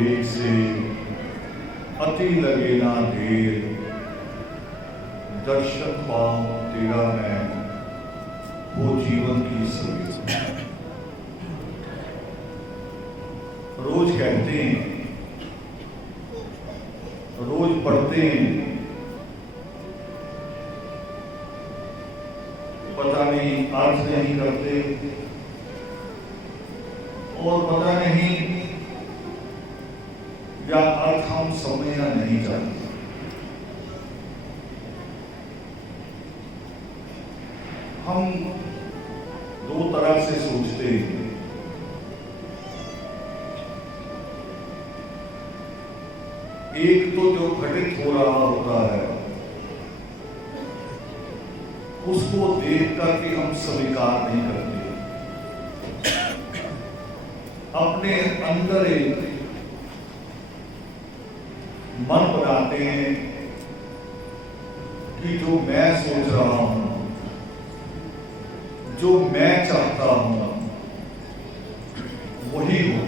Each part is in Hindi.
वेग से अति लगे ना देर, दर्शन पाऊं तेरा मैं वो जीवन की सभी। रोज कहते हैं, रोज पढ़ते हैं, पता नहीं अर्थ नहीं करते और पता नहीं या अर्थ हम समझना नहीं चाहते। हम दो तरह से सोचते हैं। एक तो जो घटित हो रहा होता है उसको देखकर भी हम स्वीकार नहीं करते, अपने अंदर एक मन बनाते हैं कि जो मैं सोच रहा हूं, जो मैं चाहता हूं वही हो।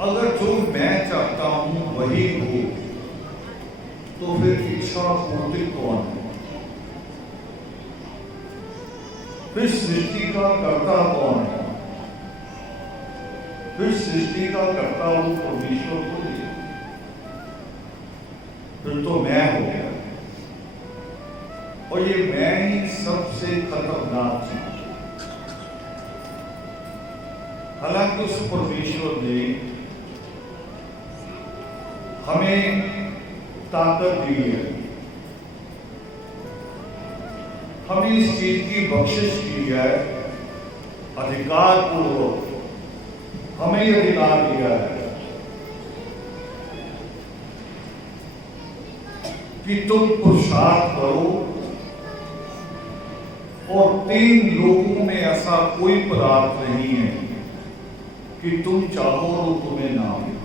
अगर जो मैं चाहता हूं वही हो तो फिर इच्छा पूर्ति कौन है? फिर सृष्टि का कर्ता कौन है? फिर सृष्टि का कर्ता वो परमेश्वर को दिया, फिर तो मैं हो गया। और ये मैं ही सबसे खतरनाक चीज। हालांकि उस परमेश्वर ने हमें ताकत दी है, हमें इस चीज की बख्शिश की है, अधिकार पूर्वक हमें यह अधिकार दिया है कि तुम पुरुषार्थ करो और 3 लोगों में ऐसा कोई पदार्थ नहीं है कि तुम चाहो तो तुम्हें ना मिले।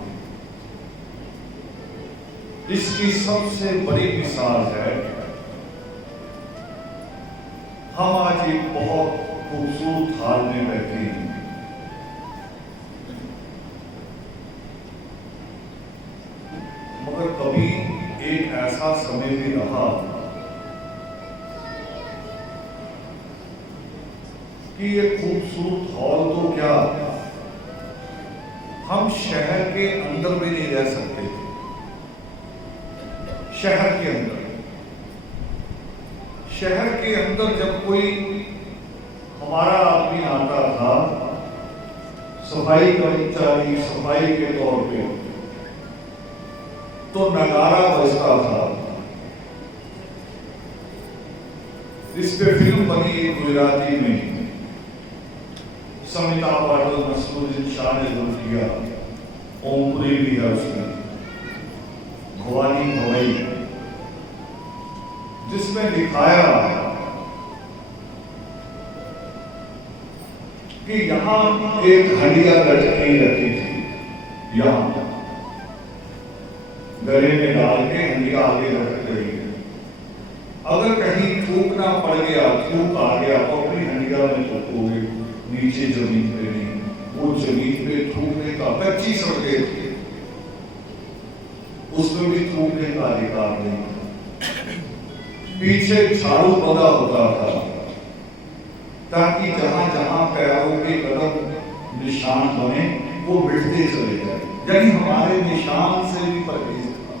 इसकी सबसे बड़ी मिसाल है, हम आज एक बहुत खूबसूरत हाल में बैठे हैं। मगर कभी एक ऐसा समय भी रहा कि ये खूबसूरत हॉल तो क्या, हम शहर के अंदर भी नहीं रह सकते थे। शहर के अंदर जब कोई हमारा आदमी आता था, सफाई कर्मचारी, सफाई के तौर पे, तो नगारा बजता था। इस पे फिल्म बनी एक गुजराती में, समिता पाटिल, नसरुद्दीन शाह ने जो किया, ओमपुरी भी है उसमें, भवानी भवई, जिसमें दिखाया कि यहां एक हंडिया लटकी रहती थी, यहां गले में डाल के हंडिया आगे लटक रही है। अगर कहीं थूकना पड़ गया, थूक आ गया तो अपनी हंडिया में थूकोगे, नीचे जमीन पे नहीं, वो जमीन पे थूकने का, कच्ची सड़कें थी, उसमें भी थूकने का अधिकार नहीं। पीछे झाड़ू बंधा होता था ताकि जहां जहां पैरों के कदम निशान बने वो मिटते चले जाए, यानी हमारे निशान से भी परहेज था।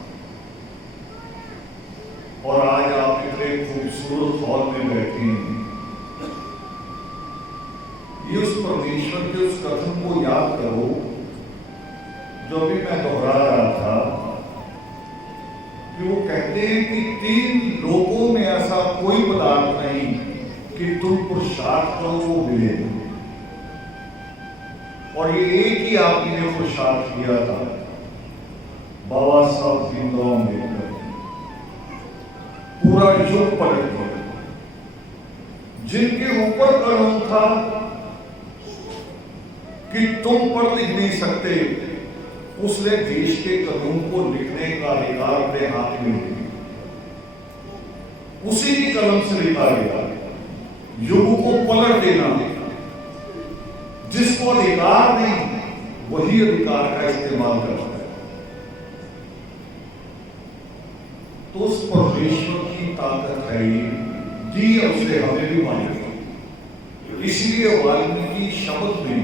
और आज आप इतने खूबसूरत हॉल में बैठे हैं, ये उस परमेश्वर के उस कथन को याद करो जो भी मैं दोहरा रहा था कि वो कहते हैं कि 3 लोगों में ऐसा कोई पदार्थ नहीं कि तुम पुरुषार्थ करो वो मिले। और ये एक ही आदमी ने पुरुषार्थ किया था, बाबा साहब भीमराव अम्बेडकर। पूरा युग पलट गया, जिनके ऊपर कानून था कि तुम पढ़ लिख नहीं सकते, उसने देश के कानून को लिखने का अधिकार अपने हाथ में लिया, उसी की कलम से लिखा गया। युग को पलट देना, जिसको अधिकार नहीं वही अधिकार का इस्तेमाल करता है। तो उस परमेश्वर की ताकत है ये, दी उसने हमें भी मानी। इसलिए वाल्मीकि शब्द में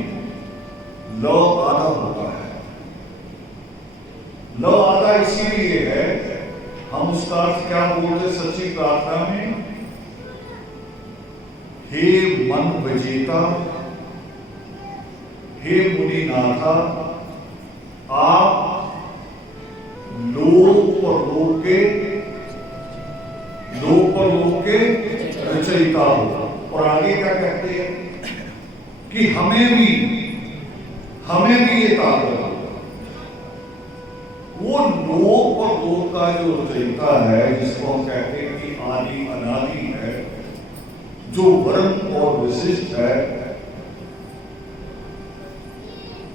ल आधा होता है। ल आधा इसीलिए है, हम उसका अर्थ क्या बोलते सच्ची प्रार्थना में, हे मन विजेता, हे मुनिनाथा, आप लोक परलोक के रचयिता हो। और आगे क्या कहते हैं कि हमें भी ये ताकत, वो लोक और लोक का जो रचयिता है, जिसको हम कहते हैं कि आदि अनादि है, जो वरम और विशिष्ट है,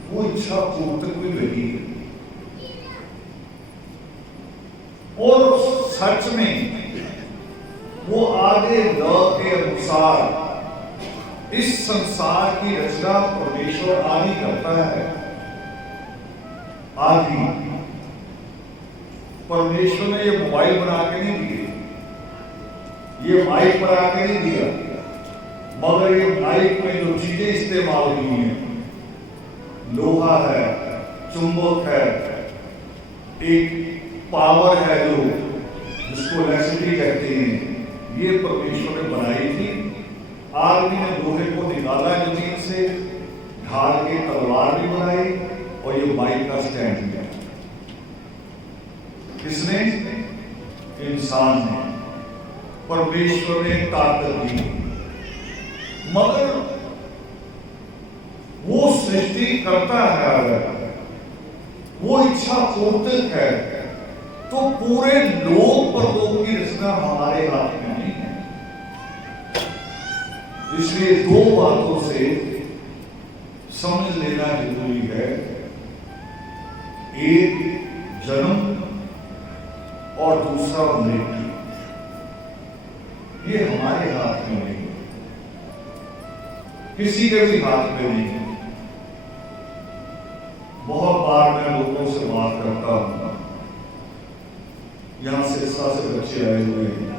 वो इच्छा पूर्तक भी रही है। और सच में वो आगे ल के अनुसार इस संसार की रचना परमेश्वर आदि करता है। आदि परमेश्वर ने ये मोबाइल बना के नहीं दिए, ये माइक बना के नहीं दिया, मगर ये माइक में जो चीजें इस्तेमाल हुई हैं, लोहा है, चुंबक है, एक पावर है जो जिसको इलेक्ट्रिसिटी कहते हैं, ये परमेश्वर ने बनाई थी। आदमी ने लोहे को निकाला जमीन से, ढाल के तलवार भी बनाई, और ये माइक का स्टैंड दिया। किसने? इंसान ने। परमेश्वर ने ताकत दी, मगर वो सृष्टि करता है, अगर वो इच्छा पूर्तक है, तो पूरे लोक परलोक की रचना हमारे हाथ में नहीं है। इसलिए दो बातों से समझ लेना जरूरी है, एक जन्म और दूसरा मृत्यु। ये हमारे हाथ में नहीं, किसी के भी हाथ में नहीं है। बहुत बार मैं लोगों से बात करता हूं, यहां सिरसा से बच्चे आए हुए हैं,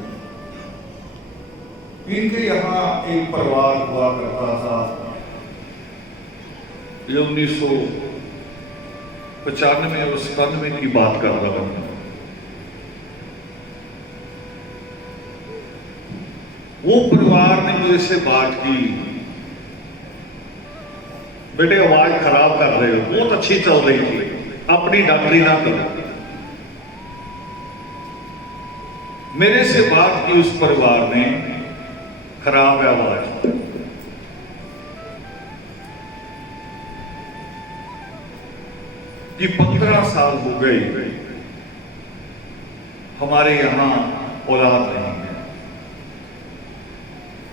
इनके यहां एक परिवार हुआ करता था। 1995 और 97 की बात कर रहा हूं। वो परिवार ने मुझे से बात की, बेटे आवाज खराब कर रहे हो, बहुत अच्छी चल रही थी, अपनी डॉक्टरी ना करो। मेरे से बात की उस परिवार ने, खराब है आवाज। कि 15 साल हो गए हमारे यहां औलाद नहीं है।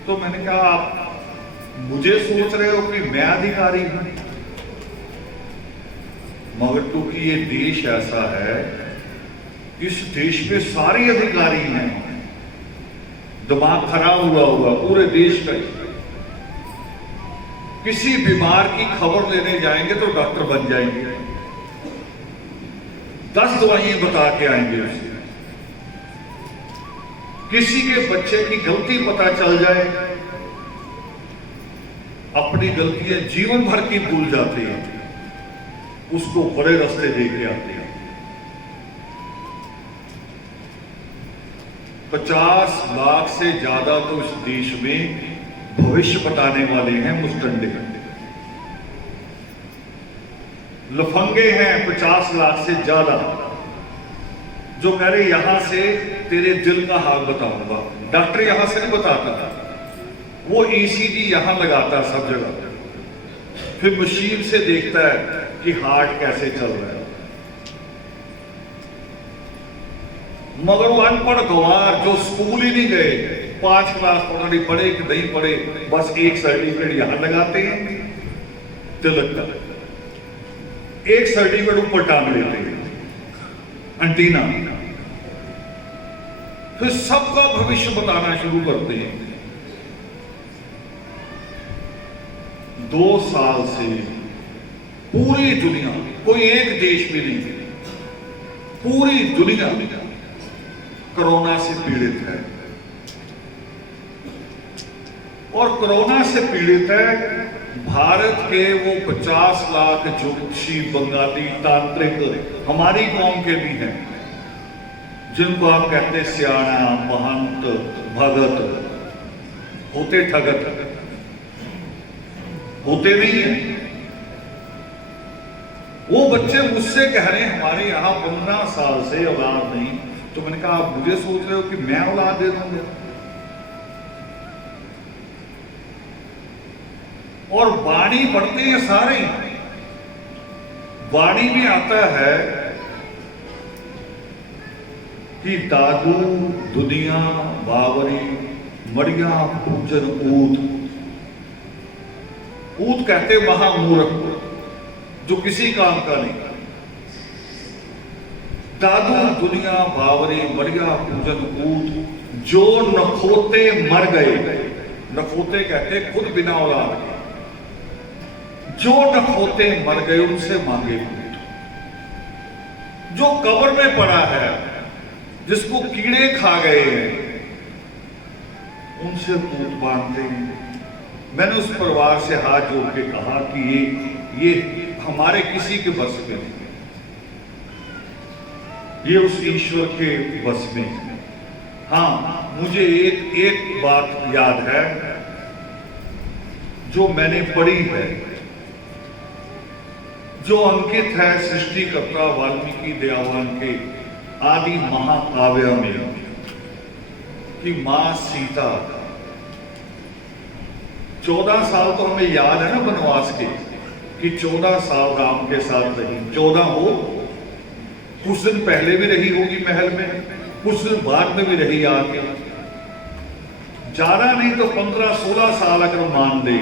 तो मैंने कहा, आप मुझे सोच रहे हो कि मैं अधिकारी हूं? मगर क्योंकि ये देश ऐसा है, इस देश में सारे अधिकारी हैं। दिमाग खराब हुआ होगा पूरे देश का। किसी बीमार की खबर लेने जाएंगे तो डॉक्टर बन जाएंगे, 10 दवाइयां बता के आएंगे उसे। किसी के बच्चे की गलती पता चल जाए, अपनी गलतियां जीवन भर की भूल जाते हैं, उसको बड़े रास्ते देके आते हैं। 50 लाख से ज्यादा तो इस देश में भविष्य बताने वाले हैं मुस्टंडे, लफंगे हैं 50 लाख से ज्यादा, जो कह रहे यहां से तेरे दिल का हाल बताऊंगा। डॉक्टर यहां से नहीं बताता, वो ईसीजी यहां लगाता सब जगह, फिर मशीन से देखता है कि हार्ट कैसे चल रहा है। मगर वो अनपढ़ गवार जो स्कूल ही नहीं गए, 5 क्लास पढ़े पढ़े कि नहीं पढ़े, बस एक सर्टिफिकेट यहां लगाते हैं तिलक का, एक सर्टिफिकेट ऊपर टांग लेते हैं एंटीना, फिर सबका भविष्य बताना शुरू करते हैं। 2 साल से पूरी दुनिया, कोई एक देश भी नहीं, पूरी दुनिया कोरोना से पीड़ित है। और कोरोना से पीड़ित है भारत के वो 50 लाख ज्योतिषी, बंगाली, तांत्रिक हमारी कौम के भी हैं, जिनको आप कहते सियाणा, महंत, भगत, होते ठगत, होते नहीं है। वो बच्चे मुझसे कह रहे हैं हमारे यहाँ 15 साल से औलाद नहीं। तो मैंने कहा आप मुझे सोच रहे हो कि मैं औलाद दे दूंगा? और वाणी पढ़ते हैं सारे, वाणी में आता है कि दादू दुनिया बावरी मरिया पूजन ऊत। ऊत कहते महामूर्ख, जो किसी काम का नहीं। दादू दुनिया बावरी मरिया पूजन ऊत, जो नखोते मर गए। नखोते कहते खुद बिना औलाद के, जो नखोते मर गए उनसे मांगे पूत। जो कब्र में पड़ा है, जिसको कीड़े खा गए हैं, उनसे पूत बांधते हैं। मैंने उस परिवार से हाथ जोड़ के कहा कि ये हमारे किसी के बस में नहीं, ये उस ईश्वर के बस में है। हाँ, मुझे एक बात याद है जो मैंने पढ़ी है, जो अंकित है सृष्टिकर्ता वाल्मीकि दयावान के आदि महाकाव्य में, कि मां सीता 14 साल तो हमें याद है ना वनवास के, कि 14 साल राम के साथ रही। 14 हो, कुछ दिन पहले भी रही होगी महल में, कुछ दिन बाद में भी रही आके, ज्यादा नहीं तो 15-16 साल अगर मान ले।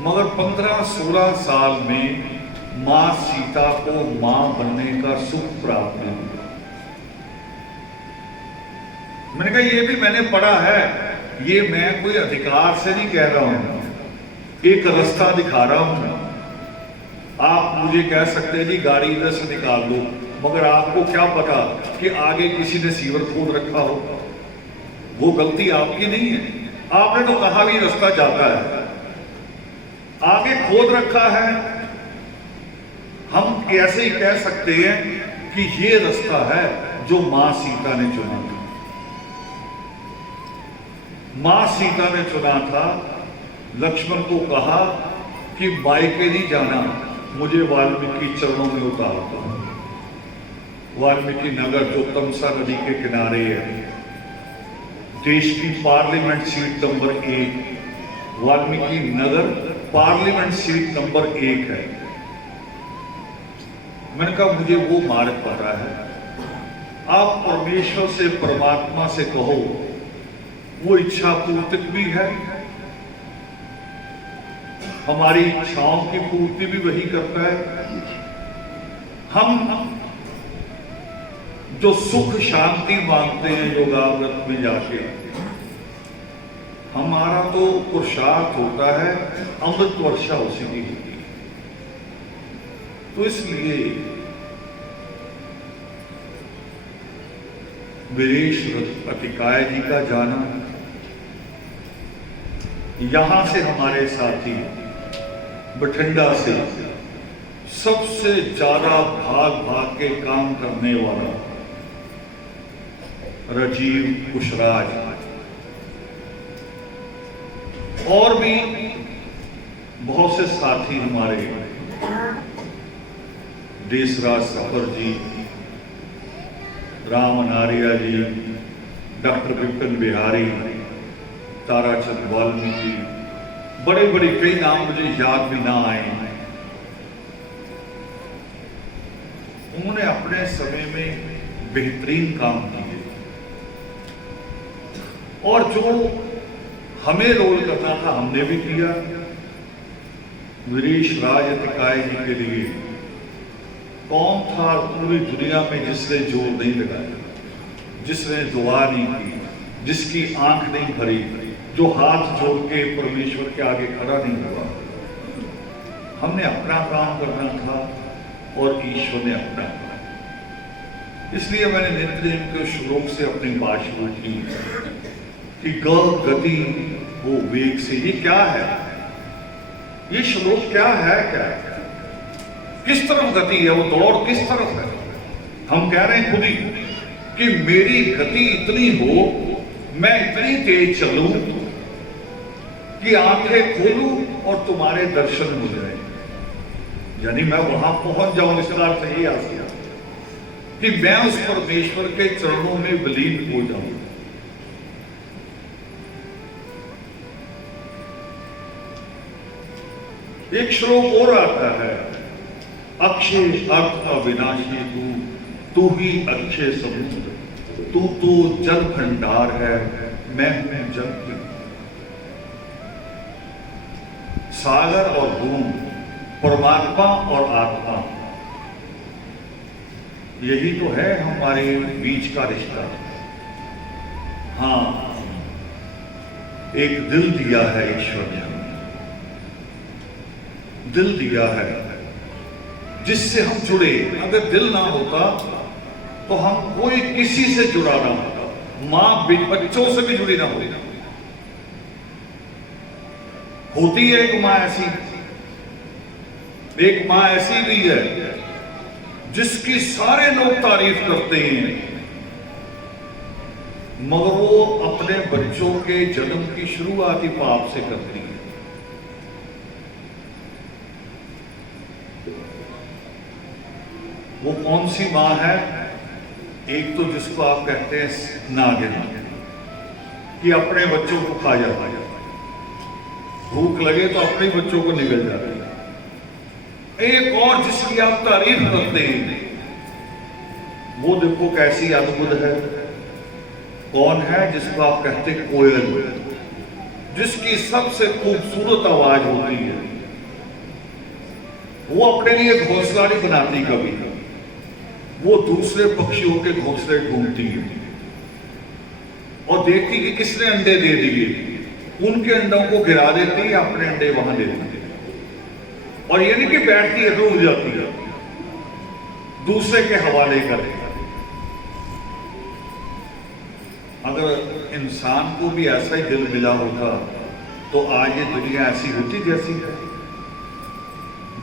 मगर 15-16 साल में मां सीता को मां बनने का सुख प्राप्त हुआ। मैंने कहा ये भी मैंने पढ़ा है, ये मैं कोई अधिकार से नहीं कह रहा हूं, एक रास्ता दिखा रहा हूं। आप मुझे कह सकते हैं जी गाड़ी इधर से निकाल दो, मगर आपको क्या पता कि आगे किसी ने सीवर खोद रखा हो। वो गलती आपकी नहीं है, आपने तो कहा भी रास्ता जाता है, आगे खोद रखा है। हम ऐसे ही कह सकते हैं कि ये रास्ता है जो मां सीता ने चुना था। मां सीता ने चुना था, लक्ष्मण को कहा कि मायके नहीं जाना, मुझे वाल्मीकि चरणों में उतार दो। वाल्मीकि नगर जो तमसा नदी के किनारे है, देश की parliament seat number 1, Valmiki Nagar parliament seat number 1 है। मैंने कहा मुझे वो मार्ग पता है। आप परमेश्वर से, परमात्मा से कहो, वो इच्छा पूर्ति भी है, हमारी इच्छाओं की पूर्ति भी वही करता है। हम जो सुख शांति मांगते हैं योगाव्रत में जाके, हमारा तो पुरुषार्थ होता है अमृत वर्षा उसी की होती है। तो इसलिए वीरेश अतिकाय जी का जाना, यहां से हमारे साथी बठिंडा से सबसे ज्यादा भाग भाग के काम करने वाला राजीव कुशराज, और भी बहुत से साथी हमारे, देशराज सफर जी, राम अनारिया जी, डॉक्टर विपिन बिहारी, ताराचंद वाल्मीकि, बड़े बड़े कई नाम मुझे याद भी ना आए। उन्होंने अपने समय में बेहतरीन काम किए, और जो हमें रोल करना था हमने भी किया। वीरेश राज अतिकाय जी के लिए कौन था पूरी दुनिया में जिसने जोर नहीं लगाया, जिसने दुआ नहीं की, जिसकी आंख नहीं भरी, जो हाथ जोड़ के परमेश्वर के आगे खड़ा नहीं हुआ। हमने अपना काम करना था और ईश्वर ने अपना काम। इसलिए मैंने नित्यनेम के श्लोक से अपनी बात शुरू की कि गति वो वेग से। ये क्या है, ये श्लोक क्या है, क्या है? किस तरफ गति है, वो दौड़ किस तरफ है? हम कह रहे हैं खुद ही कि मेरी गति इतनी हो, मैं इतनी तेज चलूं कि आंखें खोलूं और तुम्हारे दर्शन हो जाए, यानी मैं वहां पहुंच जाऊं। इसका अर्थ यही आ गया कि मैं उस परमेश्वर के चरणों में विलीन हो जाऊं। एक श्लोक और आता है, अक्षय अर्थ अविनाशी तू ही अक्षय समुद्र, तू तो जल भंडार है, मैं हूं जल की। सागर और बूंद, परमात्मा और आत्मा, यही तो है हमारे बीच का रिश्ता। हाँ, एक दिल दिया है ईश्वर ने, दिल दिया है जिससे हम जुड़े। अगर दिल ना होता तो हम कोई किसी से जुड़ा ना होता, मां बच्चों से भी जुड़ी ना होती। होती है एक मां ऐसी, एक मां ऐसी भी है जिसकी सारे लोग तारीफ करते हैं, मगर वो अपने बच्चों के जन्म की शुरुआत ही पाप से करती है। वो कौन सी मां है? एक तो जिसको आप कहते हैं नागिन, कि अपने बच्चों को खा जाता है, भूख लगे तो अपने बच्चों को निगल जाता है। एक और जिसकी आप तारीफ करते हैं, वो देखो कैसी अद्भुत है। कौन है? जिसको आप कहते हैं कोयल, जिसकी सबसे खूबसूरत आवाज होती है। वो अपने लिए घोंसला नहीं बनाती कभी, वो दूसरे पक्षियों के घोंसले ढूंढती है और देखती कि किसने अंडे दे दिए, उनके अंडों को गिरा देती है, अपने अंडे वहां दे देती है। और ये नहीं कि बैठती है, रुक जाती है, दूसरे के हवाले कर देती। अगर इंसान को भी ऐसा ही दिल मिला होता तो आज ये दुनिया ऐसी होती जैसी है?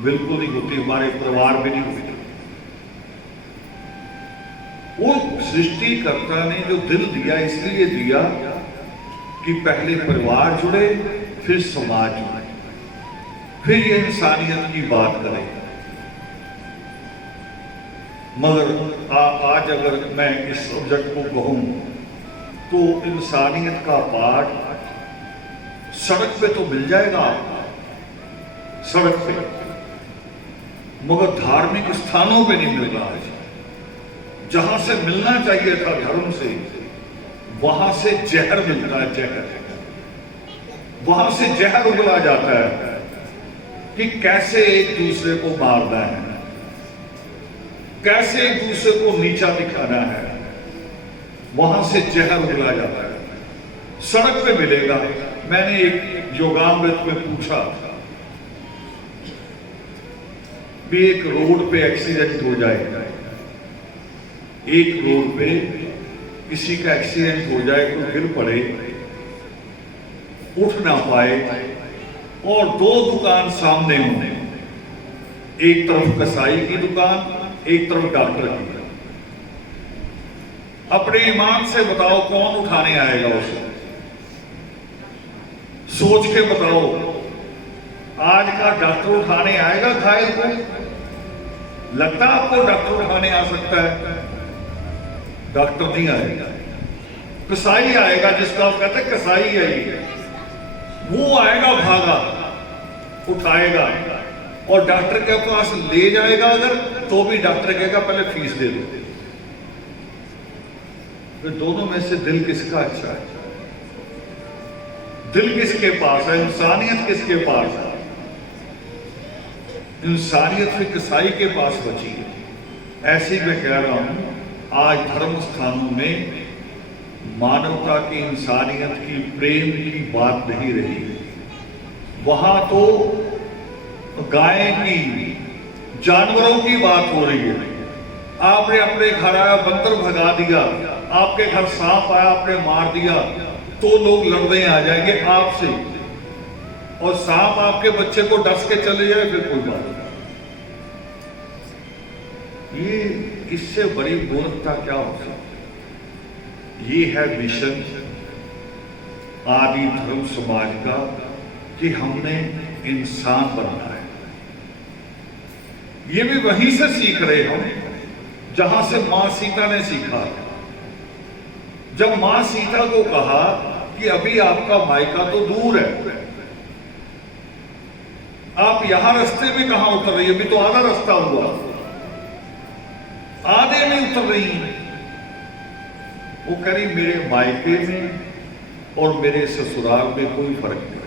बिल्कुल नहीं होती, हमारे परिवार में नहीं होती। वो सृष्टिकर्ता ने जो दिल दिया इसलिए दिया कि पहले परिवार जुड़े, फिर समाज जुड़े, फिर ये इंसानियत की बात करें। मगर आज अगर मैं इस सब्जेक्ट को कहूं तो इंसानियत का पाठ सड़क पे तो मिल जाएगा आपको, सड़क पे, मगर धार्मिक स्थानों पे नहीं मिल रहा है। जहां से मिलना चाहिए था धर्म से, वहां से जहर मिलता है, जहर। वहां से जहर उगला जाता है कि कैसे एक दूसरे को मारना है, कैसे एक दूसरे को नीचा दिखाना है। वहां से जहर उगला जाता है, सड़क पे मिलेगा। मैंने एक योगामृत में पूछा भी, एक रोड पे एक्सीडेंट हो जाए, एक रोड पे किसी का एक्सीडेंट हो जाए, कोई गिर पड़े, उठ ना पाए, और दो दुकान सामने होने, एक तरफ कसाई की दुकान, एक तरफ डॉक्टर की। अपने ईमान से बताओ कौन उठाने आएगा उसे? सोच के बताओ, आज का डॉक्टर उठाने आएगा घायल को? लगता आपको डॉक्टर उठाने आ सकता है? डॉक्टर नहीं आएगा, कसाई आएगा, जिसका आप कहते हैं कसाई है, वो आएगा, भागा, उठाएगा और डॉक्टर के पास ले जाएगा। अगर तो भी डॉक्टर कहेगा पहले फीस दे दो। तो दोनों में से दिल किसका अच्छा है? दिल किसके पास है? इंसानियत किसके पास है? इंसानियत फिर कसाई के पास बची है। ऐसे मैं कह रहा हूं, आज धर्म स्थानों में मानवता की, इंसानियत की, प्रेम की बात नहीं रही। वहां तो गाय की, जानवरों की बात हो रही है। आपने अपने घर आया, बंदर भगा दिया, आपके घर सांप आया, आपने मार दिया, तो लोग लड़ने आ जाएंगे आपसे, और सांप आपके बच्चे को डस के चले जाए फिर कोई बात नहीं। ये इससे बड़ी मूर्खता क्या हो सकती? ये है मिशन आदि धर्म समाज का कि हमने इंसान बनना है। ये भी वहीं से सीख रहे हम जहां से मां सीता ने सीखा। जब मां सीता को कहा कि अभी आपका मायका तो दूर है, आप यहां रास्ते में कहां उतर रही है, अभी तो आधा रास्ता हुआ, आधे में उतर रही है। वो कह रही मेरे मायके में और मेरे ससुराल में कोई फर्क नहीं।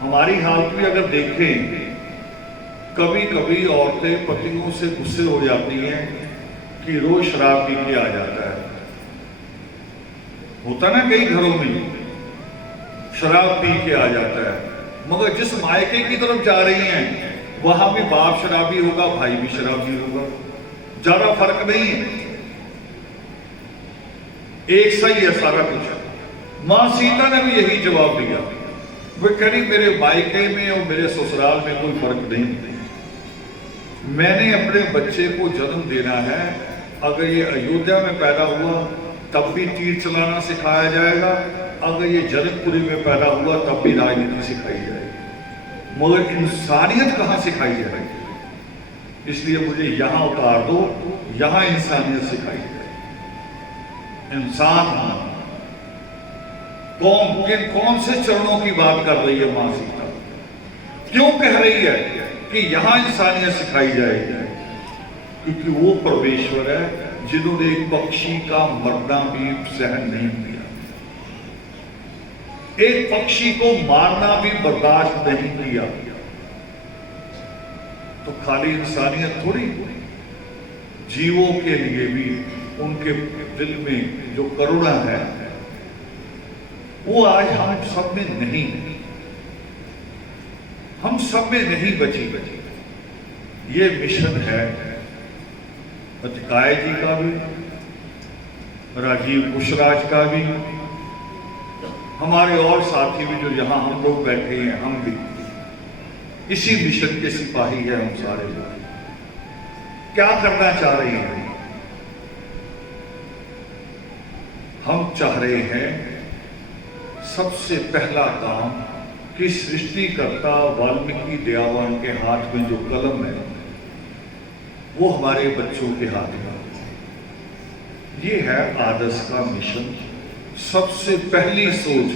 हमारी हालत में अगर देखें, कभी कभी औरतें पतियों से गुस्से हो जाती हैं कि रोज शराब पी के आ जाता है। होता ना कई घरों में, शराब पी के आ जाता है, मगर जिस मायके की तरफ जा रही हैं वहां भी बाप शराबी होगा, भाई भी शराबी होगा, ज्यादा फर्क नहीं है, एक सही है सारा कुछ। मां सीता ने भी यही जवाब दिया। वो कह रही मेरे मायके में और मेरे ससुराल में कोई फर्क नहीं, मैंने अपने बच्चे को जन्म देना है। अगर ये अयोध्या में पैदा हुआ तब भी तीर चलाना सिखाया जाएगा, अगर ये जनकपुरी में पैदा हुआ तब भी राजनीति सिखाई जाएगी, मगर इंसानियत कहां सिखाई जाएगी? इसलिए मुझे यहां उतार दो, यहां इंसानियत सिखाई जाए। इंसान कौन से चरणों की बात कर रही है मां सीता? क्यों कह रही है कि यहां इंसानियत सिखाई जाएगी? क्योंकि वो परमेश्वर है जिन्होंने एक पक्षी का मरना भी सहन नहीं किया, एक पक्षी को मारना भी बर्दाश्त नहीं किया। तो खाली इंसानियत थोड़ी, जीवों के लिए भी उनके दिल में जो करुणा है वो आज हम सब में नहीं, हम सब में नहीं बची। ये मिशन है अतिकाय जी का भी, राजीव कुशराज का भी, हमारे और साथी भी जो यहां हम लोग बैठे हैं, हम भी इसी मिशन के सिपाही हैं। हम सारे लोग क्या करना चाह रहे हैं? हम चाह रहे हैं सबसे पहला काम कि सृष्टिकर्ता वाल्मीकि दयावान के हाथ में जो कलम है वो हमारे बच्चों के हाथ में। ये है आदर्श का मिशन। सबसे पहली सोच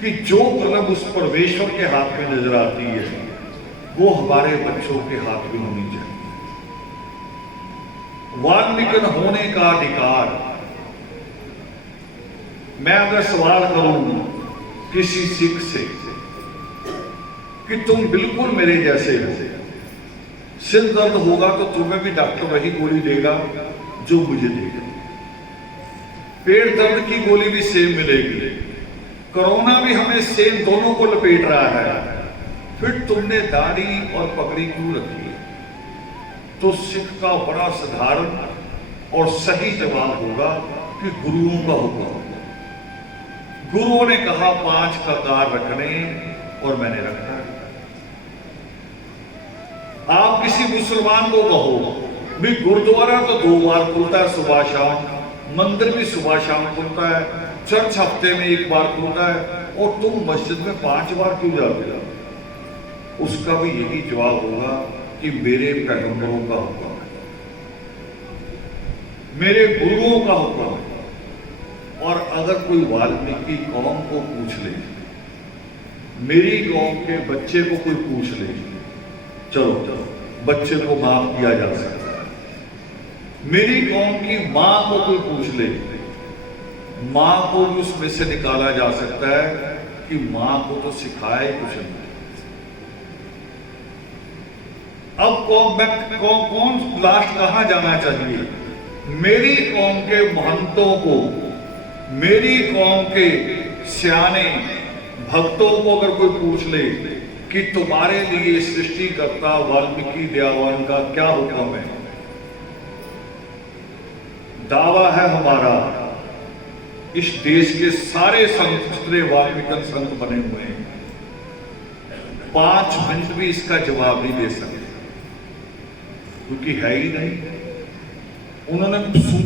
कि जो कलम उस परमेश्वर के हाथ में नजर आती है वो हमारे बच्चों के हाथ में होनी चाहिए। वाल्मीकि होने का अधिकार। मैं अगर सवाल करूं किसी सिख से कि तुम बिल्कुल मेरे जैसे हो, सिर दर्द होगा तो तुम्हें भी डॉक्टर वही गोली देगा जो मुझे देगा, पेट दर्द की गोली भी सेम मिलेगी, कोरोना भी हमें सेम दोनों को लपेट रहा है, फिर तुमने दाढ़ी और पगड़ी क्यों रखी है? तो सिख का बड़ा साधारण और सही जवाब होगा कि गुरुओं का हुक्म होगा। गुरुओं ने कहा 5 कतार रखने और मैंने रखा है। आप किसी मुसलमान को कहो भी गुरुद्वारा तो 2 बार खुलता है सुबह शाम, मंदिर भी सुबह शाम खुलता है, चर्च हफ्ते में 1 बार खुलता है, और तुम मस्जिद में 5 बार क्यों जाते हो? उसका भी यही जवाब होगा कि मेरे पैगंबरों का हुक्म है, मेरे गुरुओं का हुक्म है। और अगर कोई वाल्मीकि कौम को पूछ ले, मेरी कौम के बच्चे को कोई पूछ ले, चलो बच्चे को माफ किया जा सकता है। मेरी कौम की मां को कोई पूछ ले, मां को भी उसमें से निकाला जा सकता है कि मां को तो सिखाए कुछ नहीं। अब कौन लास्ट कहां जाना चाहिए? मेरी कौम के महंतों को, मेरी कौम के सियाने भक्तों को अगर कोई पूछ ले कि तुम्हारे लिए सृष्टिकर्ता वाल्मीकि दयावान का क्या हुक्म है, दावा है हमारा, इस देश के सारे संत जितने वाल्मीकि संत बने हुए हैं 5 मिनट भी इसका जवाब नहीं दे सकते, क्योंकि है ही नहीं। उन्होंने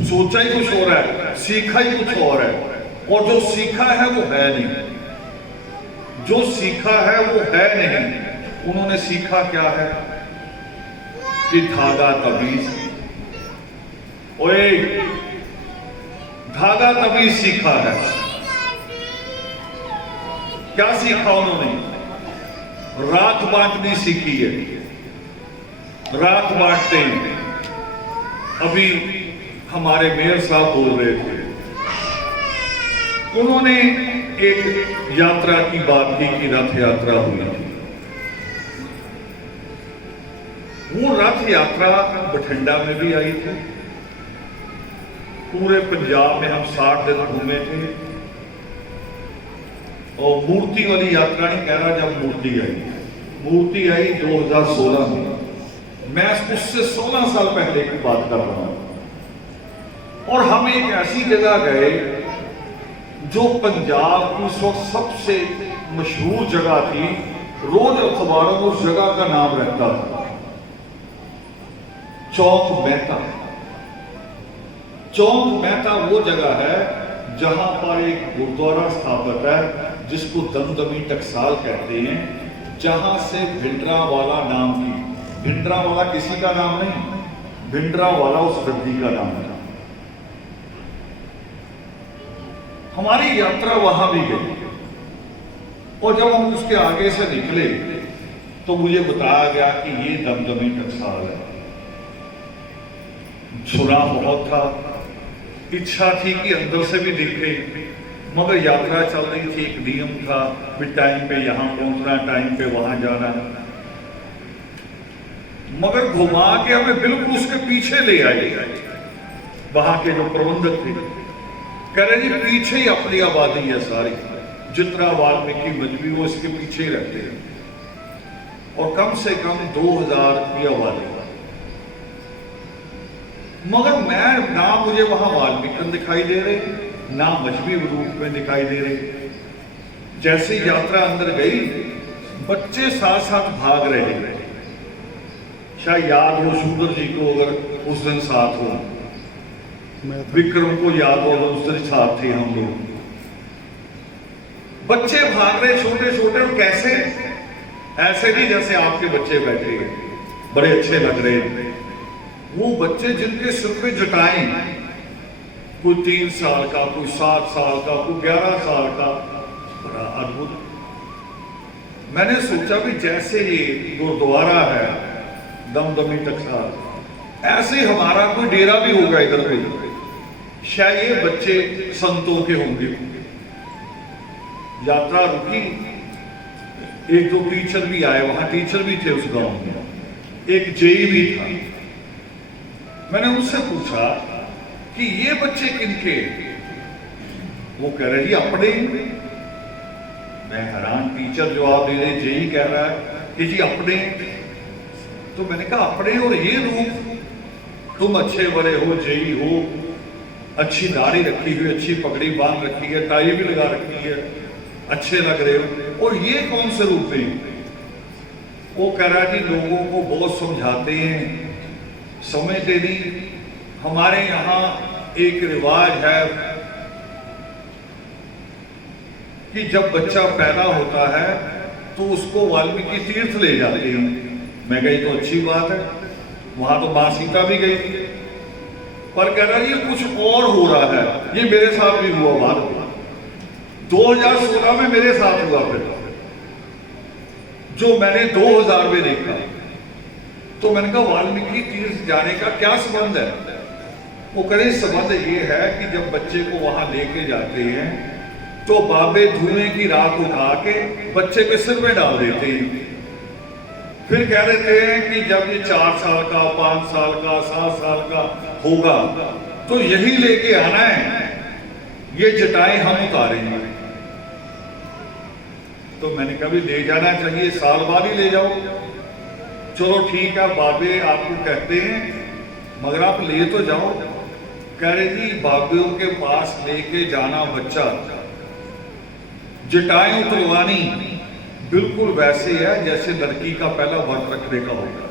सोचा ही कुछ और है, सीखा ही कुछ और है, और जो सीखा है वो है नहीं, जो सीखा है वो है नहीं। उन्होंने सीखा क्या है कि धागा तबीज, ओए धागा तबीज सीखा है। क्या सीखा उन्होंने? राख बांटनी सीखी है, राख बांटते हैं। अभी हमारे मेयर साहब बोल रहे थे, उन्होंने एक यात्रा की बात की कि रथ यात्रा हुई थी। वो रथ यात्रा बठिंडा में भी आई थी, पूरे पंजाब में हम 60 दिन घूमे थे, और मूर्ति वाली यात्रा नहीं कह रहा, जब मूर्ति आई 2016 में, मैं उससे 16 साल पहले की बात कर रहा हूं। और हम एक ऐसी जगह गए जो पंजाब की उस वक्त सबसे मशहूर जगह थी, रोज अखबारों में उस जगह का नाम रहता था, चौक मेहता। चौक मेहता वो जगह है जहां पर एक गुरुद्वारा स्थापित है जिसको दमदमी टकसाल कहते हैं, जहां से भिंडरावाला नाम की, भिंडरावाला किसी का नाम नहीं, भिंडरावाला उस गद्दी का नाम है। हमारी यात्रा वहां भी गई, और जब हम उसके आगे से निकले तो मुझे बताया गया कि ये दमदमी टकसाल है। सुना बहुत था, इच्छा थी कि अंदर से भी दिखे, मगर यात्रा चल रही थी, एक नियम था कि टाइम पे यहां पहुंचना, टाइम पे वहां जाना, मगर घुमा के हमें बिल्कुल उसके पीछे ले आए। वहां के जो प्रबंधक थे कह रहे जी पीछे ही अपनी आबादी है सारी, जितना वाल्मीकि मजबी वो इसके पीछे ही रहते हैं, और कम से कम 2000 की आबादी। मगर मैं ना, मुझे वहां वाल्मीकि दिखाई दे रहे, ना मजहबी रूप में दिखाई दे रहे। जैसे यात्रा अंदर गई, बच्चे साथ साथ भाग रहे। शायद याद हो शूदर जी को, अगर उस दिन साथ हो, विक्रम को याद हो, उस दिन साथ थे हम लोग। बच्चे भाग रहे छोटे छोटे, और कैसे? ऐसे नहीं जैसे आपके बच्चे बैठे हैं, बड़े अच्छे लग रहे हैं। वो बच्चे जिनके सिर पे जटाएं, कोई 3 साल का, कोई 7 साल का, कोई 11 साल का, बड़ा अद्भुत। मैंने सोचा भी जैसे ये गुरुद्वारा है दमदमी टकसाल, ऐसे हमारा कोई डेरा भी होगा इधर कोई, शायद ये बच्चे संतों के होंगे। यात्रा रुकी, एक 2 टीचर भी आए, वहां टीचर भी थे उस गांव में, एक जेई भी था। मैंने उनसे पूछा कि ये बच्चे किनके? वो कह रहे जी अपने। मैं हैरान, टीचर जवाब दे रहे, जेई कह रहा है कि जी अपने। तो मैंने कहा अपने, और ये रूप, तुम अच्छे बड़े हो, जेई हो, अच्छी दाढ़ी रखी हुई, अच्छी पगड़ी बांध रखी है, टाई भी लगा रखी है, अच्छे लग रहे हो, और ये कौन से रूप है? वो कह रहा जी लोगों को बहुत समझाते हैं, समझते नहीं। हमारे यहाँ एक रिवाज है कि जब बच्चा पैदा होता है तो उसको वाल्मीकि तीर्थ ले जाते हैं। मैं गई तो अच्छी बात है, वहां तो मां सीता भी गई थी, पर कह रहा ये कुछ और हो रहा है। ये मेरे साथ भी हुआ, बाद में 2016 में मेरे साथ हुआ, फिर जो मैंने 2000 में देखा। तो मैंने कहा वाल्मीकि तीर्थ जाने का क्या संबंध है? वो कहे संबंध ये है कि जब बच्चे को वहां लेके जाते हैं तो बाबे धुएं की राख उठा के बच्चे के सिर में डाल देते हैं, फिर कह देते हैं कि जब ये 4 साल का, 5 साल का, 7 साल का होगा तो यही लेके आना है, ये जटाएं हम उतारेंगे। तो मैंने कहा भी ले जाना चाहिए, साल बाद ही ले जाओ। चलो ठीक है बाबे आपको कहते हैं, मगर आप ले तो जाओ। कह रहे जी बाबियों के पास लेके जाना बच्चा, जटाएं उतरवानी बिल्कुल वैसे है जैसे लड़की का पहला व्रत रखने का होगा।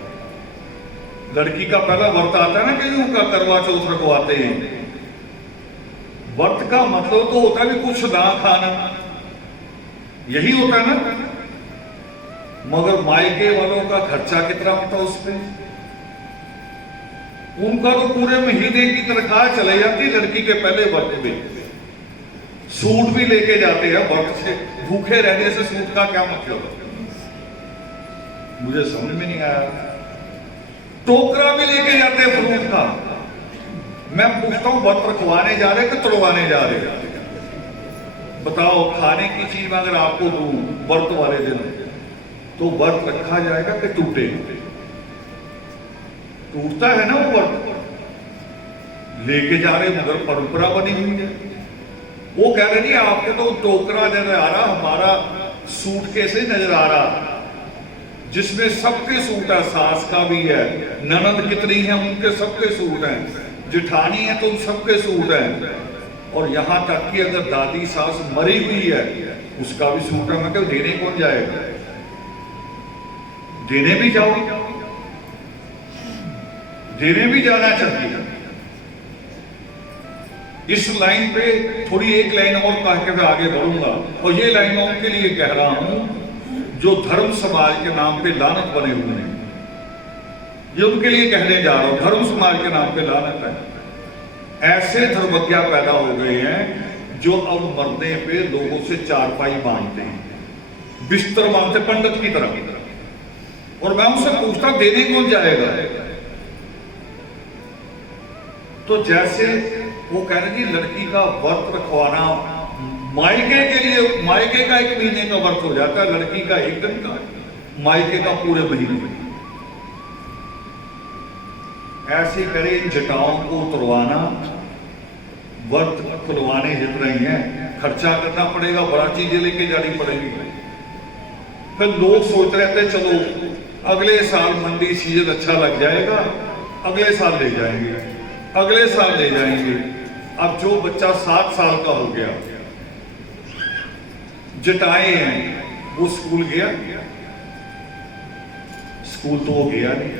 लड़की का पहला व्रत आता है ना, कहीं उनका करवा चौथ रखवाते हैं। व्रत का मतलब तो होता भी कुछ ना खाना, यही होता है ना। मगर मायके वालों का खर्चा कितना होता उस पर, उनका तो पूरे महीने की तनख्वाह चले जाती लड़की के पहले व्रत में। सूट भी लेके जाते हैं व्रत से, भूखे रहने से सूट का क्या मतलब, मुझे समझ में नहीं आया। टोकरा भी लेके जाते हैं फ्रूट का। मैं पूछता हूं व्रत रखवाने जा रहे कि तोड़वाने जा रहे? बताओ, खाने की चीज में अगर आपको दूं व्रत वाले दिन, तो व्रत रखा जाएगा कि टूटे? टूटता है ना वो व्रत, लेके जा रहे मगर परंपरा बनी हुई है। वो कह रहे नहीं आपके तो टोकरा नजर आ रहा, हमारा सूटकेस ही नजर आ रहा जिसमें सबके सूट है, सास का भी है, ननद कितनी है उनके सबके सूट हैं, जिठानी है तो उन सबके सूट हैं, और यहां तक कि अगर दादी सास मरी हुई है उसका भी सूट है। मैं क्या देने कौन जाएगा? देने भी जाओ, देने भी जाना चाहिए। इस लाइन पे थोड़ी एक लाइन और कह के मैं आगे बढ़ूंगा, और ये लाइन उनके लिए कह रहा हूं जो धर्म समाज के नाम पे लानत बने हुए हैं। ये उनके लिए कहने जा रहा हूं, धर्म समाज के नाम पे लानत है। ऐसे धर्मज्ञा पैदा हो गए हैं जो अब मरने पे लोगों से चारपाई मांगते हैं, बिस्तर मांगते पंडित की तरह। और मैं उनसे पूछता देने कौन जाएगा? तो जैसे वो कह रहे जी लड़की का व्रत रखवाना, मायके के लिए मायके का 1 महीने का व्रत हो जाता है, लड़की का 1 दिन का, मायके का पूरे महीने। ऐसे करे इन जटाओं को उतरवाना, व्रत खुलवाने जितने ही हैं, खर्चा करना पड़ेगा, बड़ा चीजें लेके जानी पड़ेगी। फिर लोग सोच रहे थे चलो अगले साल मंडी सीजन अच्छा लग जाएगा, अगले साल ले जाएंगे, अगले साल ले जाएंगे। अब जो बच्चा 7 साल का हो गया, जटाएं हैं, वो स्कूल गया? स्कूल तो वो गया नहीं।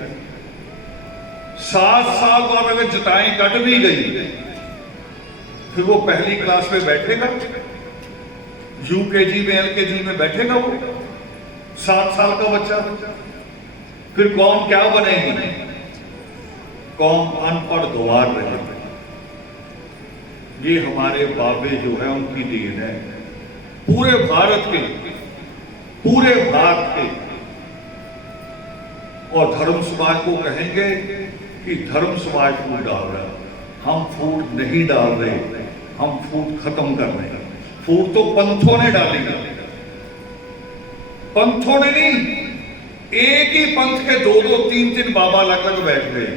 7 साल बाद अगर जटाएं कट भी गई, फिर वो पहली क्लास में बैठेगा? यूकेजी में एलकेजी में बैठेगा वो 7 साल का बच्चा? फिर कौम क्या बनेगी? कौम अनपढ़ गंवार रहेगी। ये हमारे बाबे जो है उनकी देन है, पूरे भारत के, पूरे भारत के। और धर्म समाज को कहेंगे कि धर्म समाज फूट डाल रहा है। हम फूट नहीं डाल रहे, हम फूट खत्म कर रहे हैं। फूट तो पंथों ने डाली है, पंथों ने नहीं, एक ही पंथ के 2-2, 3-3 बाबा लगभग बैठ गए।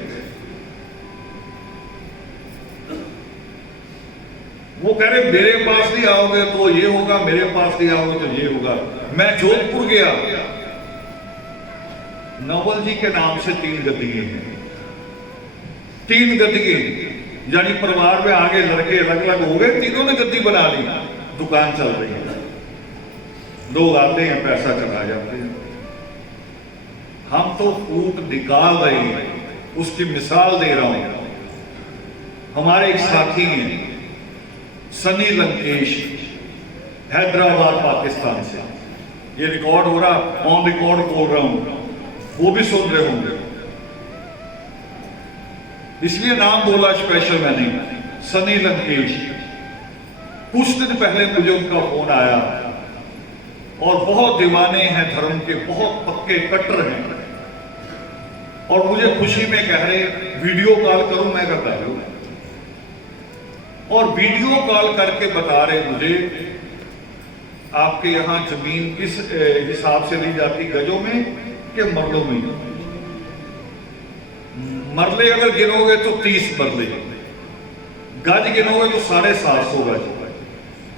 वो कह रहे मेरे पास नहीं आओगे तो ये होगा, मेरे पास नहीं आओगे तो ये होगा। मैं जोधपुर गया, नवल जी के नाम से 3 गद्दिए हैं, 3 गद्दिए, यानी परिवार में आगे लड़के अलग अलग हो गए, तीनों ने गद्दी बना ली, दुकान चल रही है, लोग आते हैं पैसा चला जाते हैं। हम तो फूट निकाल रहे हैं, उसकी मिसाल दे रहा हूं। हमारे एक साथी हैं सनी लंकेश, हैदराबाद पाकिस्तान से, ये रिकॉर्ड हो रहा, ऑन रिकॉर्ड बोल रहा हूं, वो भी सुन रहे होंगे, इसलिए नाम बोला स्पेशल मैंने, सनी लंकेश। कुछ दिन पहले मुझे उनका फोन आया, और बहुत दीवाने हैं धर्म के, बहुत पक्के कट्टर हैं, और मुझे खुशी में कह रहे वीडियो कॉल करूं, मैं करता हूं, और वीडियो कॉल करके बता रहे मुझे आपके यहां जमीन किस हिसाब से ली जाती, गजों में कि मरलों में? मरले अगर गिनोगे तो 30 मरले, गज गिनोगे तो 750 गज।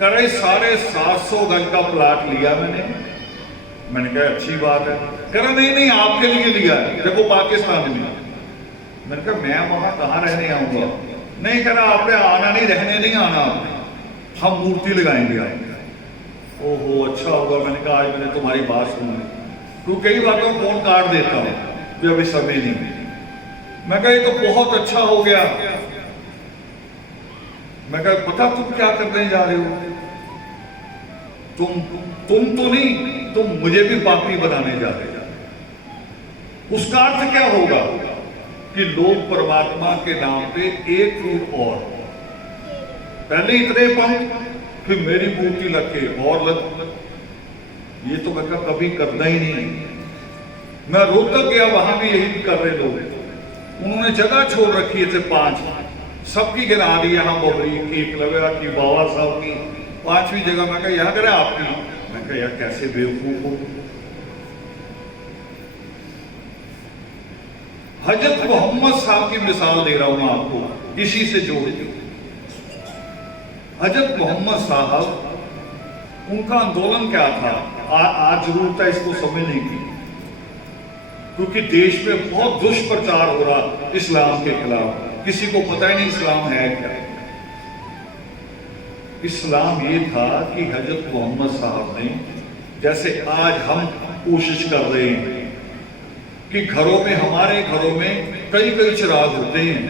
कह रहे 750 गज का प्लाट लिया मैंने, मैंने कहा अच्छी बात है। कह रहा नहीं नहीं आपके लिए लिया है, देखो पाकिस्तान में। मैंने कहा मैं वहां कहाँ रहने आऊंगा? नहीं, कह रहा आपने आना नहीं, रहने नहीं आना आपने, हम मूर्ति लगाएंगे आएंगे। ओहो अच्छा होगा। मैंने कहा आज मैंने तुम्हारी बात सुनी, तू कई बातों फोन काट देता हूँ कि अभी समय नहीं। मैं कहा ये तो बहुत अच्छा हो गया। मैं कहा पता तुम क्या करने जा रहे हो? तुम तो नहीं, तुम मुझे भी पापी बनाने जा रहे हो। उसका अर्थ क्या होगा कि लोग परमात्मा के नाम पे एक रूप और, पहले इतने पंथ, फिर मेरी मूर्ति लगे और लग, ये तो मैं कभी करना ही नहीं। मैं रोहतक गया, वहां भी यही कर रहे लोग, उन्होंने जगह छोड़ रखी थे 5, सबकी गिना दी, यहाँ बोबरी की, एकलव्य की, बाबा साहब की, 5वीं जगह मैं कहा यहाँ करे आपकी। मैं कहा यार कैसे बेवकूफ हो। हजरत मोहम्मद साहब की मिसाल दे रहा हूं मैं आपको, इसी से जोड़ के। हजरत मोहम्मद साहब, उनका आंदोलन क्या था? आज जरूरत है इसको समझने की, क्योंकि देश में बहुत दुष्प्रचार हो रहा इस्लाम के खिलाफ, किसी को पता ही नहीं इस्लाम है क्या। इस्लाम ये था कि हजरत मोहम्मद साहब ने, जैसे आज हम कोशिश कर रहे हैं कि घरों में, हमारे घरों में कई कई चिराग होते हैं,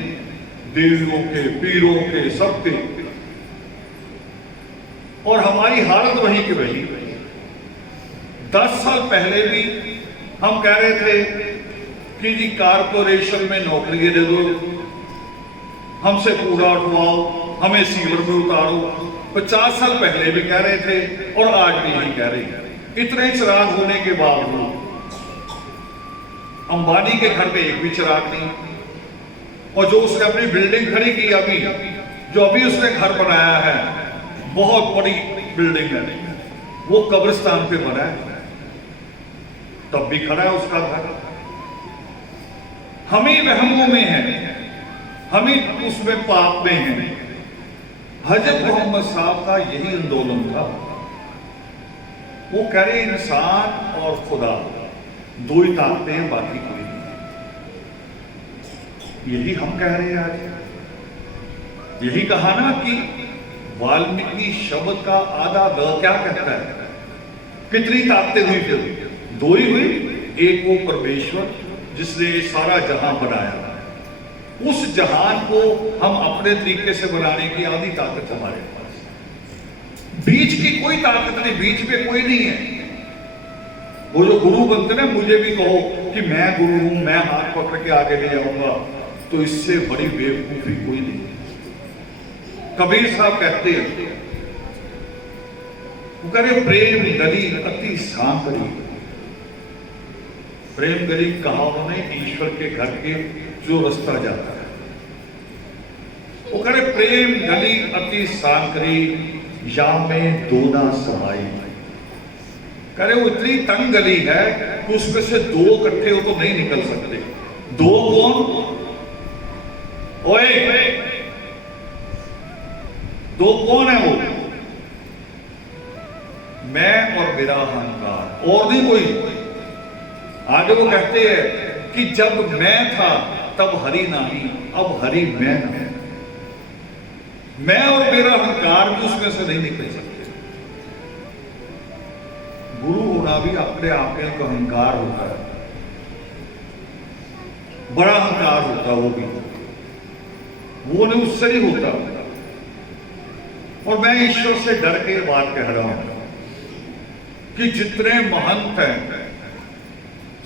देवियों के, पीरों के, सबके, और हमारी हालत वही की वही। 10 साल पहले भी हम कह रहे थे कि जी कारपोरेशन में नौकरी दे दो, हमसे कूड़ा उठवाओ, हमें सीवर में उतारो। 50 साल पहले भी कह रहे थे और आज भी यही कह रहे हैं। इतने चिराग होने के बावजूद अंबानी के घर में एक भी चिराग नहीं, और जो उसने अपनी बिल्डिंग खड़ी की अभी, जो अभी उसने घर बनाया है, बहुत बड़ी बिल्डिंग है, वो कब्रिस्तान पे बना है, तब भी खड़ा है उसका घर। हम ही वहमों में हैं, हम ही उसमें पाप में हैं। हजरत मोहम्मद साहब का यही आंदोलन था। वो कह रहे इंसान और खुदा दो ही ताकतें हैं, बाकी कोई नहीं। यही हम कह रहे हैं आज। यही कहा ना कि वाल्मीकि शब्द का आधा द क्या कहता है? कितनी ताकतें हुई? फिर 2 ही हुई। एक वो परमेश्वर जिसने सारा जहां बनाया, उस जहान को हम अपने तरीके से बनाने की आधी ताकत हमारे पास। बीच की कोई ताकत नहीं, बीच में कोई नहीं है। वो जो गुरु बनते ना, मुझे भी कहो कि मैं गुरु हूं, मैं हाथ पकड़ के आगे ले जाऊंगा, तो इससे बड़ी बेवकूफी कोई नहीं। कबीर साहब कहते हैं, वो कह रहे प्रेम गली अति सांकरी। प्रेम गली कहा उन्होंने ईश्वर के घर के जो रास्ता जाता है। वो कह रहे प्रेम गली अति सांकरी, या में दो ना समाई। कह रहे वो इतनी तंग गली है कि उसमें से 2 इकट्ठे हो तो नहीं निकल सकते। 2 कौन? ओए 2 कौन है? वो मैं और मेरा अहंकार, और नहीं कोई। आगे वो कहते हैं कि जब मैं था तब हरि नहीं, अब हरि मैं नहीं। मैं और मेरा अहंकार भी उसमें से नहीं निकल सकते। गुरु होना भी अपने आप में एक अहंकार होता है, बड़ा अहंकार होता है। वो नहीं, उससे नहीं होता। और मैं ईश्वर से डर के बात कह रहा हूं कि जितने महंत हैं,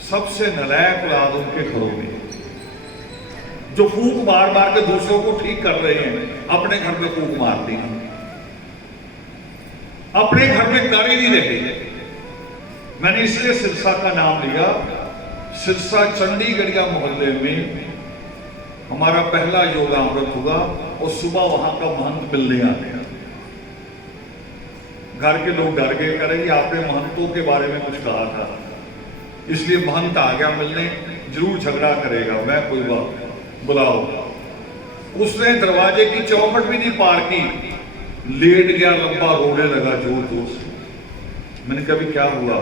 सबसे नलायक औलाद उनके घरों में, जो फूंक मार मार के दूसरों को ठीक कर रहे हैं, अपने घर में फूंक मारते हैं, अपने घर में कर ही नहीं रहे। मैंने इसलिए सिरसा का नाम लिया। सिरसा चंडीगढ़िया मोहल्ले में हमारा पहला योगामृत हुआ, और सुबह वहां का महंत मिलने आ गया। घर के लोग डर गए, करेंगे आपने महंतों के बारे में कुछ कहा था, इसलिए महंत आ गया मिलने, जरूर झगड़ा करेगा। मैं कोई बात बुलाओ। उसने दरवाजे की चौखट भी नहीं पार की, लेट गया, लंबा रोने लगा जोर जोर से। मैंने कहा क्या हुआ?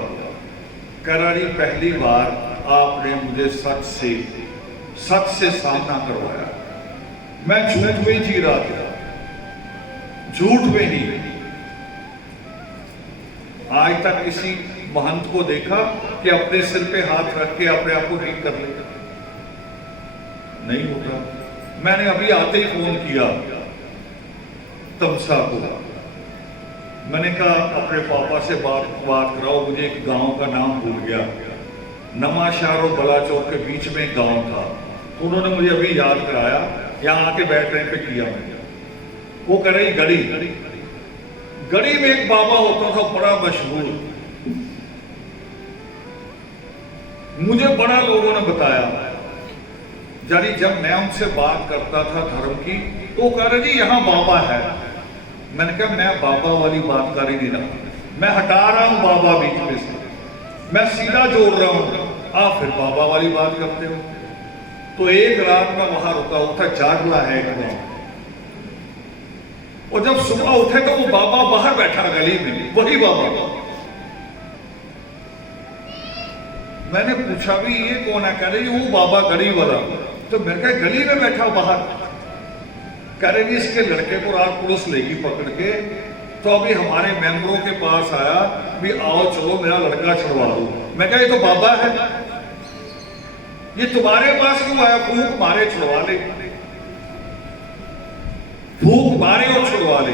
कह रहा जी पहली बार आपने मुझे सच से सामना करवाया। मैं झूठ में जी रहा था, झूठ में ही। आज तक किसी महंत को देखा कि अपने सिर पे हाथ रख के अपने आप को ठीक कर ले? नहीं होता। मैंने अभी आते ही फोन किया तमसा को, मैंने कहा अपने पापा से बात कराओ, मुझे एक गांव का नाम भूल गया, नवाशहर और बलाचौर के बीच में एक गांव था। तो उन्होंने मुझे अभी याद कराया, यहाँ आके बैठने पे किया मैंने। वो कह रही गढ़ी में एक बाबा होता था बड़ा मशहूर, मुझे बड़ा लोगों ने बताया। यानी जब मैं उनसे बात करता था धर्म की, तो कह रहे जी यहाँ बाबा है। मैंने कहा मैं बाबा वाली बात कर ही नहीं रहा, मैं हटा रहा हूं बाबा बीच में से, मैं सीधा जोड़ रहा हूं, आप फिर बाबा वाली बात करते हो। तो एक रात में वहां रुका हुआ था, जागला है एकदम। और जब सुबह उठे तो वो बाबा बाहर बैठा गली में, वही बाबा। मैंने पूछा भी ये कौन है? कह रही वो बाबा गली वाला। तो मैंने कहा गली में बैठा बाहर? कह रहे जी इसके लड़के को रात पुलिस लेगी पकड़ के, तो अभी हमारे मेंबरों के पास आया भी आओ चलो मेरा लड़का छुड़वा दो। मैं कहा ये तो बाबा है, ये तुम्हारे पास क्यों आया? फूक मारे छुड़वा ले, फूक मारे और छुड़वा ले।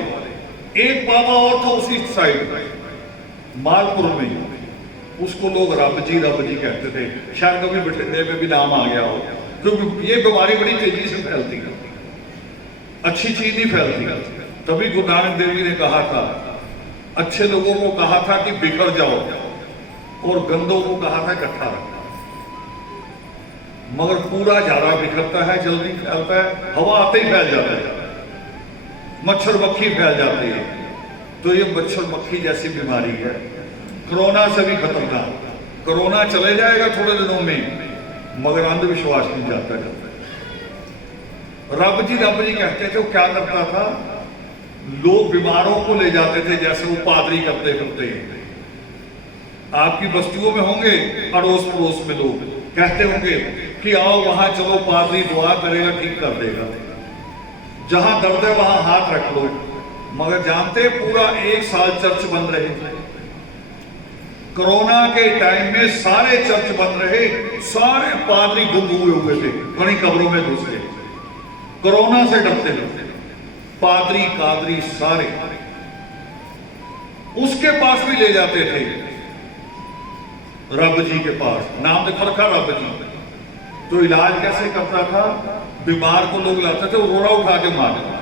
एक बाबा और था उसी साइड मालपुर में, उसको लोग रब जी कहते थे, शायद कभी बठिंडे में भी नाम आ गया हो, क्योंकि ये बीमारी बड़ी तेजी से फैलती है, अच्छी चीज नहीं फैलती। तभी गुरु नानक देव जी ने कहा था, अच्छे लोगों को कहा था कि बिखर जाओ और गंदों को कहा था इकट्ठा रखो। मगर पूरा ज्यादा बिखरता है, जल्दी फैलता है, हवा आते ही फैल जाता है, मच्छर मक्खी फैल जाती है। तो ये मच्छर मक्खी जैसी बीमारी है, कोरोना से भी खतरनाक। कोरोना चले जाएगा थोड़े दिनों में, मगर अंधविश्वास नहीं जाता है। रब जी कहते थे। वो क्या करता था, लोग बीमारों को ले जाते थे, जैसे वो पादरी करते करते। आपकी बस्तियों में होंगे अड़ोस पड़ोस में लोग कहते होंगे कि आओ वहां चलो, पादरी दुआ करेगा, ठीक कर देगा, जहां दर्द है वहां हाथ रख लो। मगर जानते पूरा 1 साल चर्च बंद रहे। कोरोना के टाइम में सारे चर्च बंद रहे, सारे पादरी गुम हुए थे, कहीं कब्रों में घुस गए, कोरोना से डरते थे। पादरी कादरी सारे उसके पास भी ले जाते थे, रब जी के पास, नाम लिख रखा रब जी। तो इलाज कैसे करता था, बीमार को लोग लाते थे, वो रोड़ा उठा के मारता,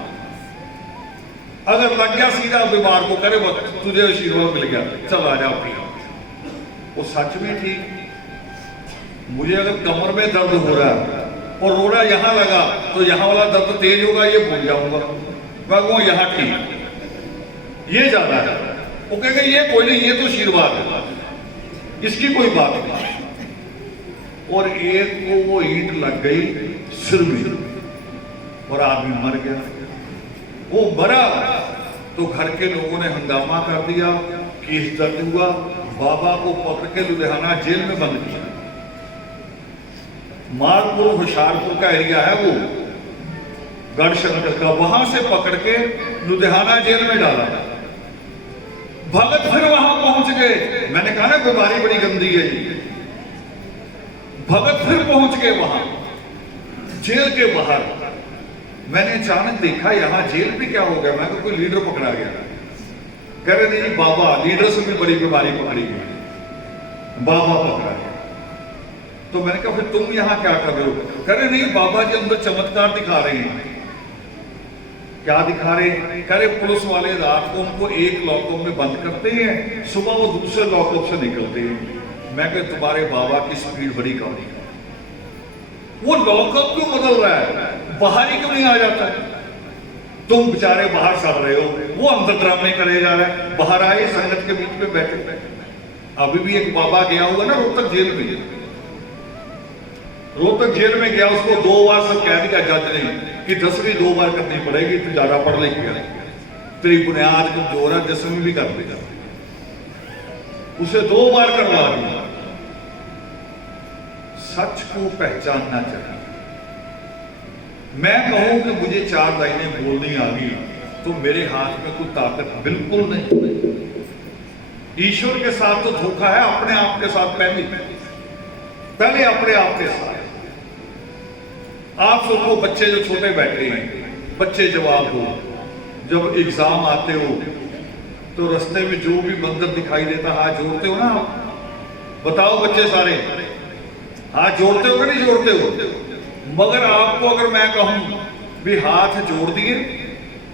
अगर लग गया सीधा बीमार को, करे वो तुझे आशीर्वाद मिल गया, चल आ जा पी। वो सच में ठीक। मुझे अगर कमर में दर्द हो रहा है और रोड़ा यहां लगा तो यहां वाला दर्द तेज होगा, ये भूल जाऊंगा, मैं कहूँ यहां ठीक, ये ज्यादा है। वो कहेंगे ये कोई नहीं, ये तो आशीर्वाद है, इसकी कोई बात नहीं। और एक को वो ईंट लग गई सिर में और आदमी मर गया। वो मरा तो घर के लोगों ने हंगामा कर दिया, केस दर्ज हुआ, बाबा को पकड़ के लुधियाना जेल में बंद किया। मालपुर होशियारपुर का एरिया है वो, गढ़शंकर का, वहां से पकड़ के लुधियाना जेल में डाला। भगत फिर वहां पहुंच गए, मैंने कहा ना बीमारी बड़ी गंदी है जी। भगत फिर पहुंच गए वहां जेल के बाहर। मैंने अचानक देखा यहां जेल में क्या हो गया, मैं तो कोई लीडर पकड़ा गया। कह रहे नहीं बाबा, लीडर से भी बड़ी बीमारी पकड़ी गई, बाबा पकड़ा गया। तो मैंने कहा फिर तुम यहां क्या कर रहे हो? कह रहे नहीं बाबा जी अंदर चमत्कार दिखा रहे हैं। क्या दिखा रहे हैं? कह रहे पुलिस वाले रात को उनको एक लॉकअप में बंद करते हैं, सुबह वो दूसरे लॉकअप से निकलते हैं। मैं कह तुम्हारे बाबा की स्पीड बड़ी कम है, वो लॉकअप क्यों बदल रहा है, बाहर ही क्यों नहीं आ जाता? तुम बेचारे बाहर सड़ रहे हो, वो अंदर ड्रामे करे जा रहे हैं। बाहर आए संगत के बीच में बैठे। अभी भी एक बाबा गया हुआ ना रोहतक जेल में, रोहतक जेल में गया, उसको 2 बार सब कह दिया जज ने कि 10वीं 2 बार करनी पड़ेगी, तू ज्यादा पढ़ लिख गया, तेरी बुनियाद कमजोर है, 10वीं भी कर देगा। उसे 2 बार करवा दिया। सच को पहचानना चाहिए। मैं कहूं कि मुझे 4 लाइनें बोलनी आ गई तो मेरे हाथ में कोई ताकत बिल्कुल नहीं। ईश्वर के साथ तो धोखा है, अपने आप के साथ पहले अपने आप के साथ। आप सबको बच्चे जो छोटे बैठे हैं, बच्चे जवाब दो। जब एग्जाम आते हो तो रास्ते में जो भी मंदिर दिखाई देता हाथ जोड़ते हो ना आप? बताओ बच्चे सारे हाथ जोड़ते हो कि नहीं जोड़ते हो? मगर आपको अगर मैं कहूं भी हाथ जोड़ दिए,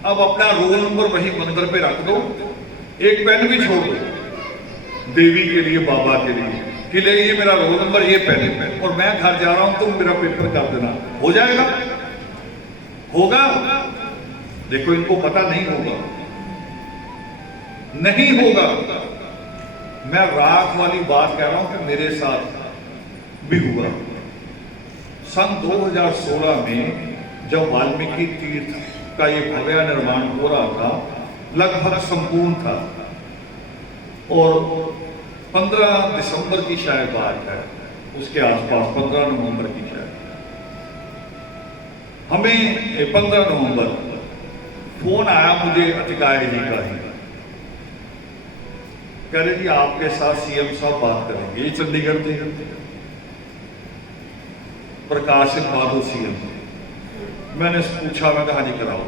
अब अपना रोल नंबर वही मंदिर पे रख दो, एक पेन भी छोड़ दो देवी के लिए, बाबा के लिए, कि ले ये मेरा रोल नंबर, ये पेन, और मैं घर जा रहा हूं, तुम मेरा पेपर कर देना। हो जाएगा? होगा? देखो इनको पता नहीं होगा, नहीं होगा। मैं राख वाली बात कह रहा हूं कि मेरे साथ भी हुआ। सन 2016 में जब वाल्मीकि तीर्थ का ये भव्य निर्माण हो रहा था, लगभग संपूर्ण था, और 15 दिसंबर की शायद बात है, उसके आसपास 15 नवंबर की शायद, हमें 15 नवंबर फोन आया मुझे अतिकाय जी का ही, कह रहे जी आपके साथ सीएम साहब बात करेंगे। ये चंडीगढ़ थे, प्रकाश सिंह बादल सीएम। मैंने पूछा, मैं कहा जी कराओ।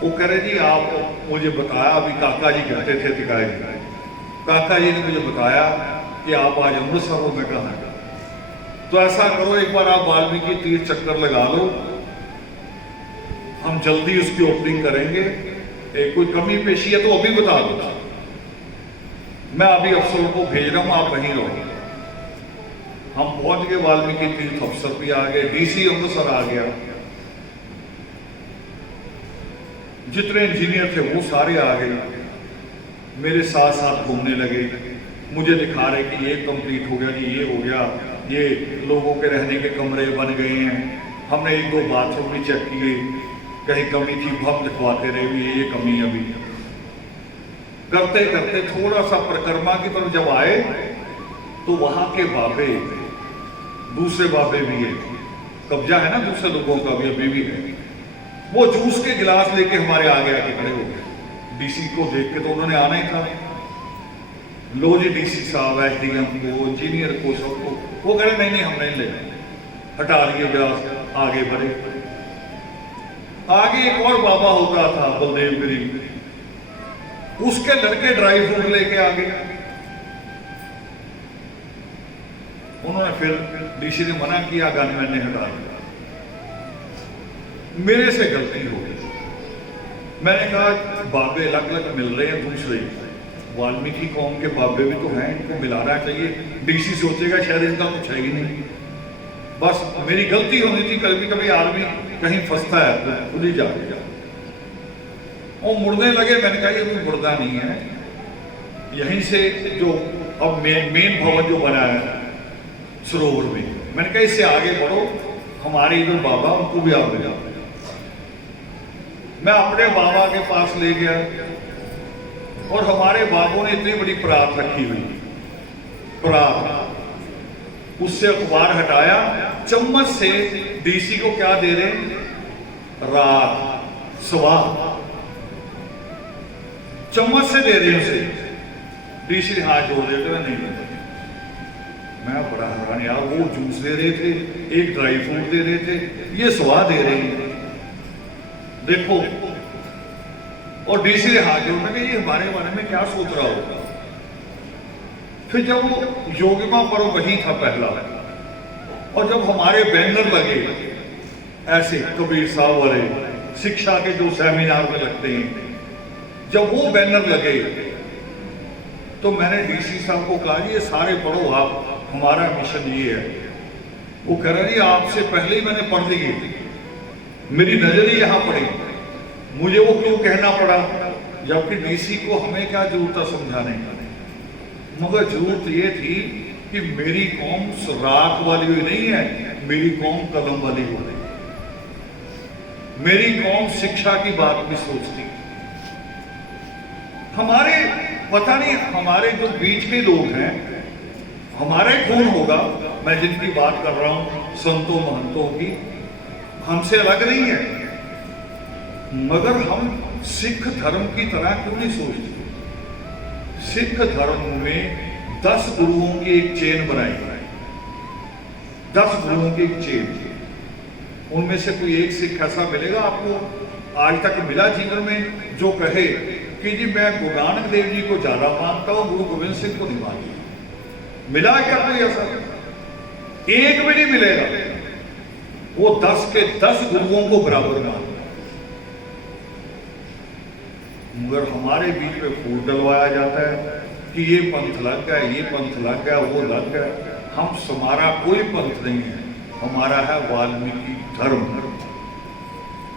वो कह रहे जी आप मुझे बताया, अभी काका जी कहते थे अतिकाय जी, काका जी ने मुझे बताया कि आप आज अमृतसर हो। मैं कहा तो ऐसा करो, एक बार आप वाल्मीकि तीर्थ चक्कर लगा लो, हम जल्दी उसकी ओपनिंग करेंगे। कोई कमी पेशी है तो अभी बता दो, मैं अभी अफसरों को भेज रहा हूं, आप वहीं रहो। हम पहुंच गए, वाल्मीकि तीर्थ अफसर भी आ गए, डीसी अमृतसर आ गया, जितने इंजीनियर थे वो सारे आ गए, मेरे साथ साथ घूमने लगे, मुझे दिखा रहे कि ये कंप्लीट हो गया जी, ये हो गया, ये लोगों के रहने के कमरे बन गए हैं, हमने 1-2 बाथरूम भी चेक किए, कहीं कमी थी हम लिखवाते रहे भी ये कमी अभी। करते करते थोड़ा सा परिक्रमा की तरफ जब आए तो वहां के बाबे, दूसरे बाबे भी है, कब्जा है ना दूसरे लोगों का भी अभी भी है, वो जूस के गिलास लेके हमारे आगे आके खड़े हो गए। डीसी को देख के तो उन्होंने आना ही था, लो जी डीसी साहब, एसडीएम को, इंजीनियर को, सबको। वो कह रहे नहीं हम नहीं लेना, हटा दिए गिलास, आगे बढ़े। आगे एक और बाबा होता था बलदेव गिरी, उसके लड़के ड्राई फ्रूट लेके आ गए। उन्होंने फिर डीसी ने मना किया, गनमैन ने हटा दिया। मेरे से गलती हो गई, मैंने कहा बाबे अलग अलग मिल रहे हैं, दूसरे वाल्मीकि कौम के बाबे भी तो हैं, इनको मिलाना चाहिए। डीसी सोचेगा शायद इनका कुछ है ही नहीं, बस मेरी गलती होनी थी। कभी कभी आदमी कहीं फंसता है तो खुद ही जाके वो मुड़ने लगे। मैंने कहा ये कोई मुर्दा नहीं है, यहीं से जो अब मेन भवन जो बना है सरोवर में, मैंने कहा इससे आगे बढ़ो, हमारे इधर बाबा, उनको भी आप ले जाओ। मैं अपने बाबा के पास ले गया और हमारे बाबों ने इतनी बड़ी परात रखी हुई, परात, उससे अखबार हटाया, चम्मच से डीसी को क्या दे रहे, रात स्वाह, चम्मच से दे रहे उसे। डीसी ने हाथ जोड़ देते हुए नहीं देते। मैं बड़ा हैरान यार, वो जूस दे रहे थे, एक ड्राई फ्रूट दे रहे थे, ये स्वाद दे रहे हैं, देखो। और डीसी ने हाथ जोड़ के ये हमारे बारे में क्या सोच रहा होगा। फिर जब वो योगिमा पर्व वही था पहला, और जब हमारे बैनर लगे ऐसे कबीर साहब वाले, शिक्षा के जो सेमिनार में लगते हैं, जब वो बैनर लगे तो मैंने डीसी साहब को कहा ये सारे पढ़ो आप, हमारा मिशन ये है। वो कह रहे जी आपसे पहले ही मैंने पढ़ ली, मेरी नजर ही यहां पड़ी, मुझे वो क्यों कहना पड़ा, जबकि डीसी को हमें क्या जरूरत है समझाने का। मगर जरूरत ये थी कि मेरी कौम राख वाली हुई नहीं है, मेरी कौम कलम वाली हो रही, मेरी कौम शिक्षा की बात भी सोचती। हमारे पता नहीं, हमारे जो बीच के लोग हैं, हमारे खून होगा। मैं जिनकी बात कर रहा हूं संतों महंतों की, हमसे अलग नहीं है, मगर हम सिख धर्म की तरह क्यों नहीं सोचते? सिख धर्म में 10 गुरुओं की एक चेन बनाई है, 10 गुरुओं की एक चेन। उनमें से कोई एक सिख ऐसा मिलेगा आपको आज तक मिला जीवन में जो कहे कि जी मैं गुरु नानक देव जी को ज्यादा मानता हूं, गुरु गोविंद सिंह को नहीं मानता? मिला क्या कोई ऐसा? एक भी नहीं मिलेगा। वो 10 के 10 गुरुओं को बराबर मानता। मगर हमारे बीच में फूट डलवाया जाता है कि ये पंथ लग गया, ये पंथ लग गया, वो लग गया। हम हमारा कोई पंथ नहीं है, हमारा है वाल्मीकि धर्म।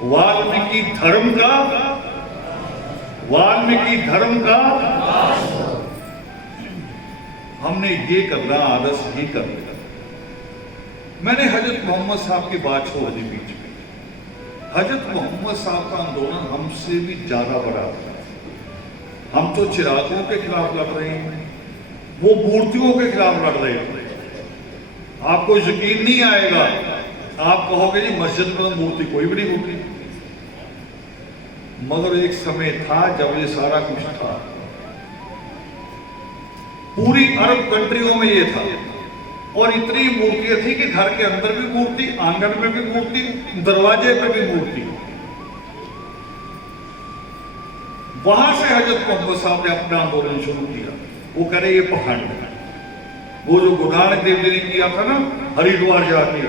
वाल्मीकि धर्म का, वाल्मीकि धर्म का हमने ये करना, आदर्श ये करना। मैंने हजरत मोहम्मद साहब की बात छोड़ दी बीच में। हजरत मोहम्मद साहब का आंदोलन हमसे भी ज्यादा बड़ा था। हम तो चिरागों के खिलाफ लड़ रहे हैं, वो मूर्तियों के खिलाफ लड़ रहे हैं। आपको यकीन नहीं आएगा, आप कहोगे जी मस्जिद में मूर्ति कोई भी नहीं होती, मगर एक समय था जब ये सारा कुछ था। पूरी अरब कंट्रियों में ये था, और इतनी मूर्तियां थी कि घर के अंदर भी मूर्ति, आंगन में भी मूर्ति, दरवाजे पे भी मूर्ति। वहां से हजरत मोहम्मद साहब ने अपना आंदोलन शुरू किया। वो करे ये पखंड, वो जो गुरु नानक देव जी ने किया था ना हरिद्वार जाके,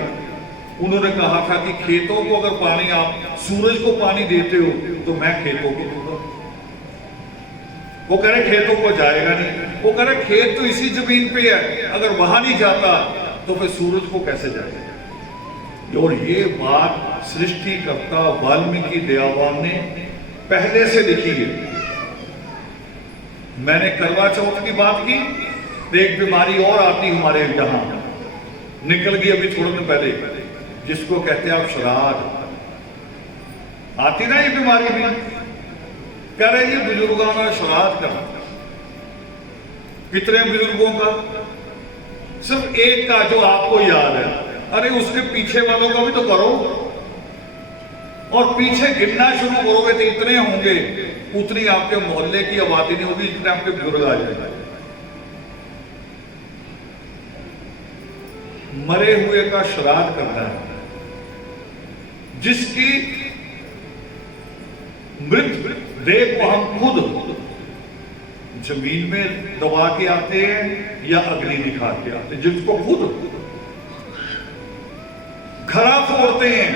उन्होंने कहा था कि खेतों को अगर पानी, आप सूरज को पानी देते हो तो मैं खेतों को दूंगा। वो कह रहे खेतों को जाएगा नहीं। वो कह रहे खेत तो इसी जमीन पे है, अगर वहां नहीं जाता तो फिर सूरज को कैसे जाएगा? और ये बात सृष्टिकर्ता वाल्मीकि दयावान ने पहले से लिखी है। मैंने करवा चौथ की बात की, एक बीमारी और आती हमारे यहाँ, निकल गई अभी थोड़े दिन पहले, जिसको कहते हैं आप श्राद्ध। आती ना ये बीमारी भी, कह रहे ये बुजुर्गों का श्राद्ध करना। कितने बुजुर्गों का? सिर्फ एक का जो आपको याद है। अरे उसके पीछे वालों का भी तो करो, और पीछे गिनना शुरू करोगे तो इतने होंगे, उतनी आपके मोहल्ले की आबादी नहीं होगी जितने आपके बुजुर्ग आ जाएंगे। मरे हुए का श्राद्ध करना है, जिसकी मृत देह को हम खुद जमीन में दबा के आते हैं या अग्नि दिखा के आते हैं, जिसको खुद घड़ा फोड़ते हैं।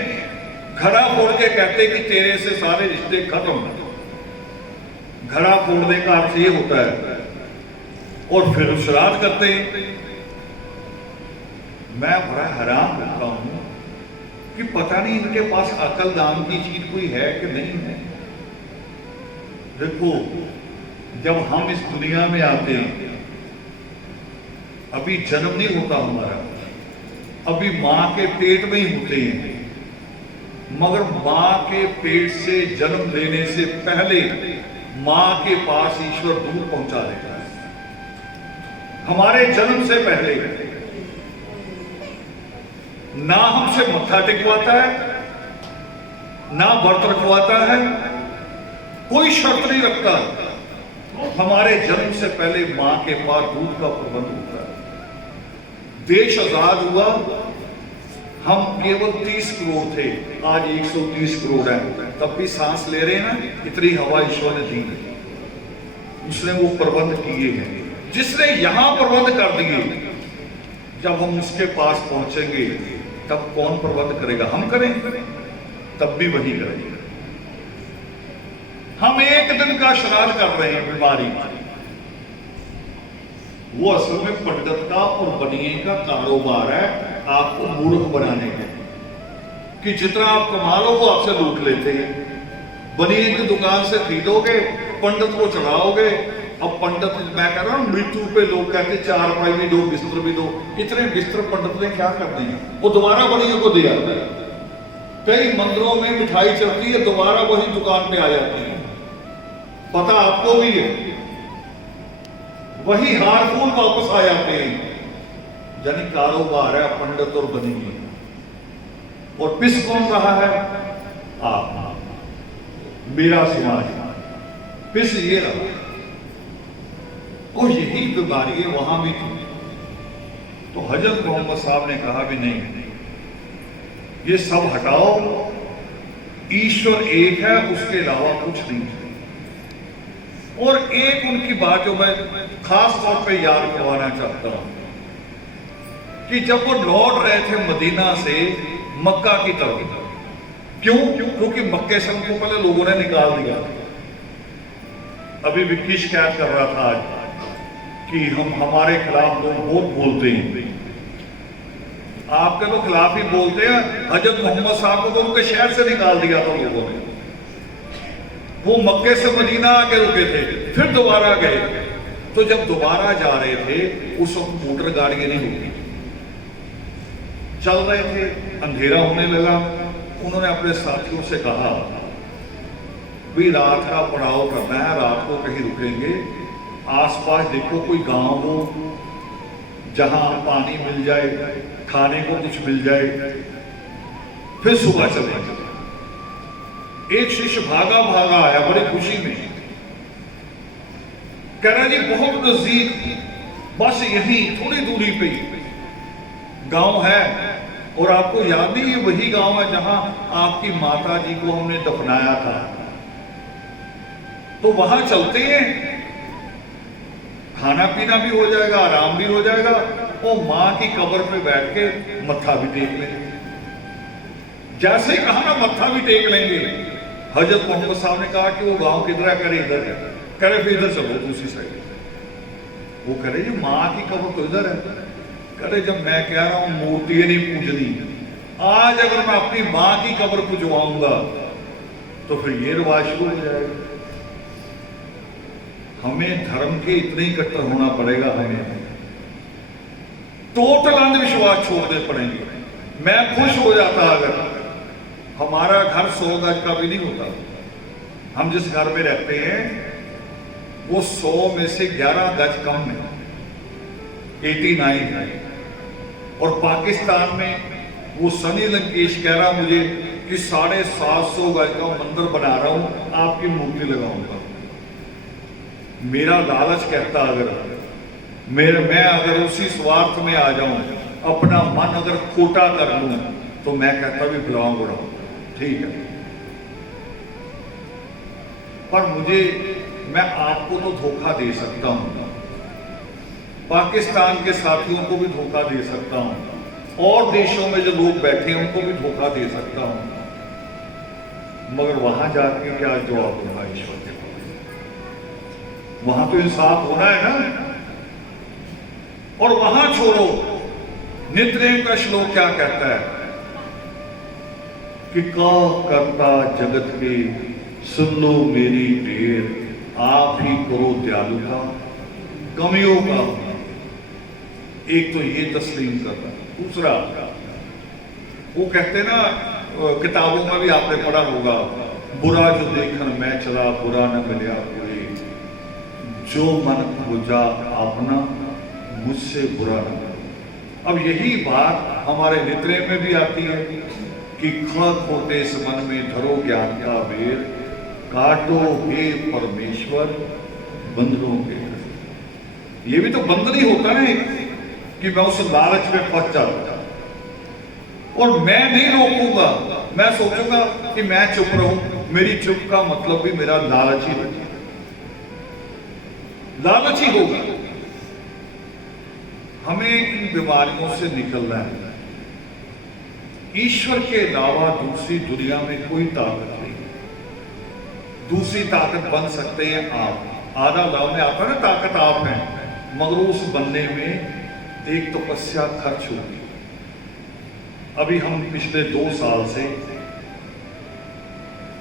घड़ा फोड़ के कहते कि तेरे से सारे रिश्ते खत्म। घड़ा फोड़ने का अर्थ ये होता है, और फिर श्राद्ध करते हैं। मैं बड़ा हैरान होता हूं कि पता नहीं इनके पास अकल नाम की चीज कोई है कि नहीं है। देखो, जब हम इस दुनिया में आते हैं, अभी जन्म नहीं होता हमारा, अभी मां के पेट में ही होते हैं, मगर मां के पेट से जन्म लेने से पहले मां के पास ईश्वर दूध पहुंचा देता है। हमारे जन्म से पहले ना हमसे मत्था टिकवाता है, ना व्रत रखवाता है, कोई शर्त नहीं रखता। हमारे जन्म से पहले मां के पास दूध का प्रबंध होता है। देश आजाद हुआ, हम केवल 30 करोड़ थे, आज 130 करोड़ है। तब भी सांस ले रहे हैं ना, इतनी हवा ईश्वर ने दी, उसने वो प्रबंध किए हैं। जिसने यहां प्रबंध कर दिए, जब हम उसके पास पहुंचेंगे तब कौन प्रबंध करेगा? हम करें, तब भी वही करेंगे। हम एक दिन का श्राद्ध कर रहे हैं बीमारी, वो असल में पंडित का और बनिए का कारोबार है, आपको मूर्ख बनाने का, कि जितना आप कमा लो वो आपसे लूट लेते हैं। बनिए की दुकान से खरीदोगे, पंडित को चढ़ाओगे। अब पंडित, मैं कह रहा हूं मृत्यु पे लोग कहते 4 पाई भी दो, बिस्तर भी दो। इतने बिस्तर पंडित ने क्या कर दिए? वो दोबारा बनिए को दे आता है। कई मंदिरों में मिठाई चलती है, दोबारा वही दुकान पे आ जाती है। पता आपको भी है, वही हार फूल वापस आ जाते हैं। यानी कारोबार है पंडित और बनेगी। और पिस कौन रहा है? आप, मेरा समाज, पिस ये रहा। और यही बीमारी वहां भी थी। तो हजरत मोहम्मद साहब ने कहा भी नहीं, ये सब हटाओ, ईश्वर एक है, उसके अलावा कुछ नहीं है। और एक उनकी बात जो मैं खास तौर पे याद करवाना चाहता हूं कि जब वो लौट रहे थे मदीना से मक्का की तरफ, क्योंकि मक्के से उनको पहले लोगों ने निकाल दिया। अभी विक्की शिकायत कर रहा था आज कि हमारे खिलाफ लोग बहुत बोलते हैं। आपके तो खिलाफ ही बोलते हैं। हजरत मोहम्मद साहब को तो उनके शहर से निकाल दिया था लोगों ने। वो मक्के से मदीना आके रुके थे, फिर दोबारा गए। तो जब दोबारा जा रहे थे उस वक्त मोटर गाड़ियां नहीं होती, चल रहे थे, अंधेरा होने लगा। उन्होंने अपने साथियों से कहा भी रात का पड़ाव करना है, रात को कहीं रुकेंगे, आसपास देखो कोई गांव हो जहां पानी मिल जाए, खाने को कुछ मिल जाए, फिर सुबह चलेंगे। एक शिष्य भागा भागा आया बड़ी खुशी में, कह रहा जी बहुत नजदीक, बस यही थोड़ी दूरी पे गांव है। और आपको याद नहीं है वही गांव है जहां आपकी माता जी को हमने दफनाया था, तो वहां चलते हैं, खाना पीना भी हो जाएगा, आराम भी हो जाएगा, और मां की कब्र पे बैठ के मत्था भी टेक लेंगे। जैसे ही कहा ना मत्था भी टेक लेंगे, हजरत मोहम्मद साहब ने कहा कि वो गांव किधर है? करे इधर है। करे फिर इधर चलो दूसरी साइड। वो करे जी मां की कब्र तो इधर है। करे जब मैं कह रहा हूं मूर्ति नहीं पूजनी, आज अगर मैं अपनी मां की कब्र पुजवाऊंगा तो फिर ये रिवाज शुरू हो जाएगा। हमें धर्म के इतने ही कट्टर होना पड़ेगा, हमें टोटल अंधविश्वास छोड़ने पड़ेंगे। मैं खुश हो जाता अगर हमारा घर 100 गज का भी नहीं होता। हम जिस घर में रहते हैं वो 100 में से 11 गज कम है, 89 है। और पाकिस्तान में वो सनी लंकेश कह रहा मुझे कि 750 गज का मंदिर बना रहा हूं, आपकी मूर्ति लगाऊंगा। मेरा लालच कहता अगर मैं अगर उसी स्वार्थ में आ जाऊं, अपना मन अगर खोटा कर लूं, तो मैं कहता भी बिलोंग उड़ाऊं, ठीक है। पर मैं आपको तो धोखा दे सकता हूं, पाकिस्तान के साथियों को भी धोखा दे सकता हूं, और देशों में जो लोग बैठे हैं उनको भी धोखा दे सकता हूं, मगर वहां जाके क्या जवाब दूंगा ईश्वर के? वहां तो इंसाफ होना है ना। और वहां छोड़ो, नित्य का श्लोक क्या कहता है कि का करता जगत के सुन लो मेरी ढेर, आप ही करो दयालुता कमियों का। एक तो ये तस्लीम करना। दूसरा वो कहते ना, किताबों में भी आपने पढ़ा होगा, बुरा जो देखन मैं चला बुरा न मिलया कोई, जो मन बुझा अपना मुझसे बुरा न। अब यही बात हमारे नित्रे में भी आती है कि खत होते इस मन में धरो ज्ञान का बेर, काटो हे परमेश्वर बंधनों के। ये भी तो बंधन ही होता है कि मैं उस लालच में फंस जाऊंगा और मैं नहीं रोकूंगा। मैं सोचूंगा कि मैं चुप रहूं, मेरी चुप का मतलब भी मेरा लालच ही होगा, लालच ही होगा। हमें इन बीमारियों से निकलना है। ईश्वर के अलावा दूसरी दुनिया में कोई ताकत नहीं। दूसरी ताकत बन सकते हैं आप। आधा लाभ में आता है ना, ताकत आप है, मगर उस बनने में एक तपस्या खर्च होगी। अभी हम पिछले 2 साल से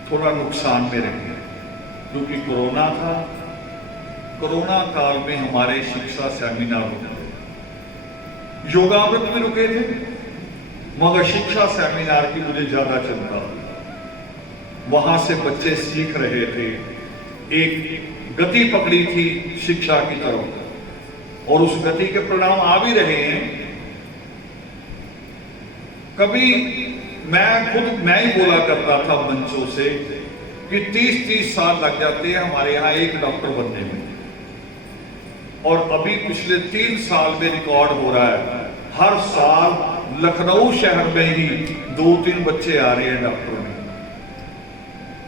थोड़ा नुकसान में रहे क्योंकि कोरोना था। कोरोना काल में हमारे शिक्षा सेमिनार रुके, योगामृत में रुके थे, मगर शिक्षा सेमिनार की मुझे ज्यादा चिंता। वहां से बच्चे सीख रहे थे, एक गति पकड़ी थी शिक्षा की तरफ, और उस गति के परिणाम आ भी रहे हैं। कभी मैं ही बोला करता था मंचों से कि 30-30 साल लग जाते हैं हमारे यहाँ एक डॉक्टर बनने में, और अभी पिछले 3 साल में रिकॉर्ड हो रहा है, हर साल लखनऊ शहर में ही 2-3 बच्चे आ रहे हैं डॉक्टरों में।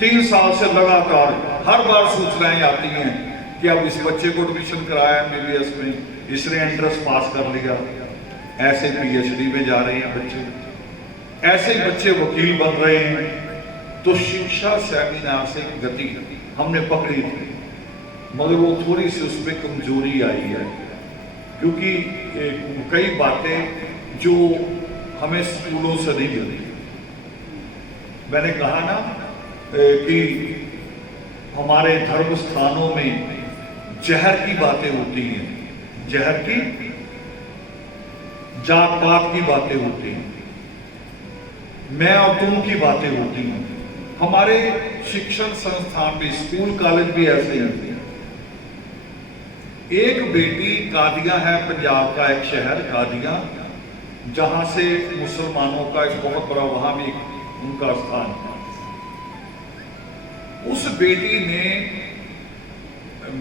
3 साल से लगातार हर बार सूचनाएं आती हैं कि अब इस बच्चे को एडमिशन कराया MBBS में, इसने एंट्रेंस पास कर लिया, ऐसे PhD में जा रहे हैं बच्चे, ऐसे बच्चे वकील बन रहे हैं। तो शिक्षा सेमिनार से गति हमने पकड़ी थी, मगर वो थोड़ी सी उसमें कमजोरी आई है, क्योंकि कई बातें जो हमें स्कूलों से नहीं मिलती। मैंने कहा ना कि हमारे धर्म स्थानों में जहर की बातें होती हैं, जहर की, जात पात की बातें होती हैं, मैं और तुम की बातें होती हैं। हमारे शिक्षण संस्थान भी, स्कूल कॉलेज भी ऐसे हैं। एक बेटी कादियां है, पंजाब का एक शहर कादियां, जहां से मुसलमानों का एक बहुत बड़ा, वहां भी उनका स्थान है। उस बेटी ने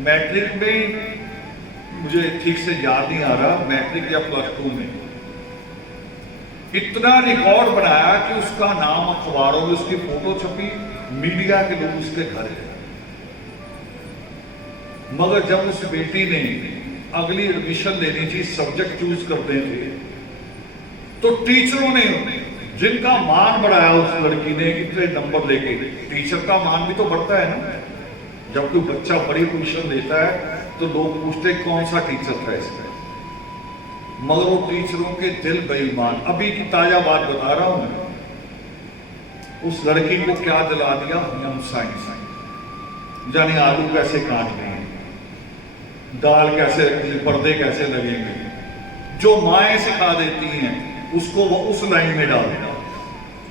मैट्रिक में, मुझे ठीक से याद नहीं आ रहा, मैट्रिक या +2 में इतना रिकॉर्ड बनाया कि उसका नाम अखबारों में, उसकी फोटो छपी, मीडिया के लोग उसके घर गए। मगर जब उस बेटी ने अगली एडमिशन लेनी थी, सब्जेक्ट चूज करते थे, तो टीचरों ने, जिनका मान बढ़ाया उस लड़की ने इतने नंबर लेके, टीचर का मान भी तो बढ़ता है ना, जब कोई बच्चा बड़ी पोजीशन लेता है तो लोग पूछते कौन सा टीचर था इसमें, मगर वो टीचरों के दिल बेईमान। अभी की ताजा बात बता रहा हूं मैं, उस लड़की को क्या दिला दिया, होम साइंस, यानी आलू कैसे काटने हैं, दाल कैसे रखनी, पर्दे कैसे लगेंगे, जो माएं सिखा देती हैं उसको वो उस लाइन में डाल दिया।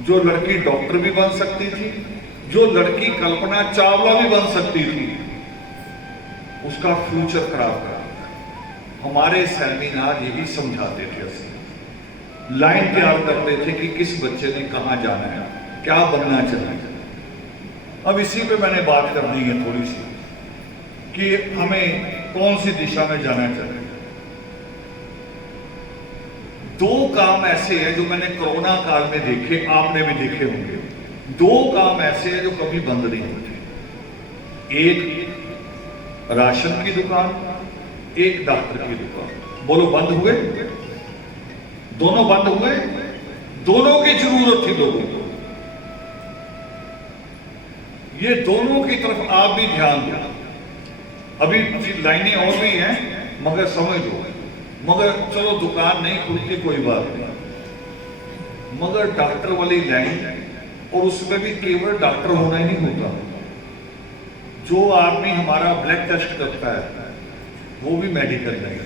जो लड़की डॉक्टर भी बन सकती थी, जो लड़की कल्पना चावला भी बन सकती थी, उसका फ्यूचर खराब करा। हमारे सेमिनार यही समझाते थे, असली लाइन तैयार करते थे कि किस बच्चे ने कहां जाना है, क्या बनना चाहिए। अब इसी पे मैंने बात करनी है थोड़ी सी, कि हमें कौन सी दिशा में जाना चाहिए। 2 काम ऐसे हैं जो मैंने कोरोना काल में देखे, आपने भी देखे होंगे। 2 काम ऐसे हैं जो कभी बंद नहीं होते, एक राशन की दुकान, एक डॉक्टर की दुकान। बोलो बंद हुए? दोनों बंद हुए। दोनों की जरूरत थी लोगों को। ये दोनों की तरफ आप भी ध्यान दो। अभी लाइनें और भी हैं, मगर समझ लो, मगर चलो दुकान नहीं खुलती कोई बात नहीं, मगर डॉक्टर वाली लाइन, और उसमें भी केवल डॉक्टर होना ही नहीं होता। जो आदमी हमारा ब्लड टेस्ट करता है वो भी मेडिकल लाइन,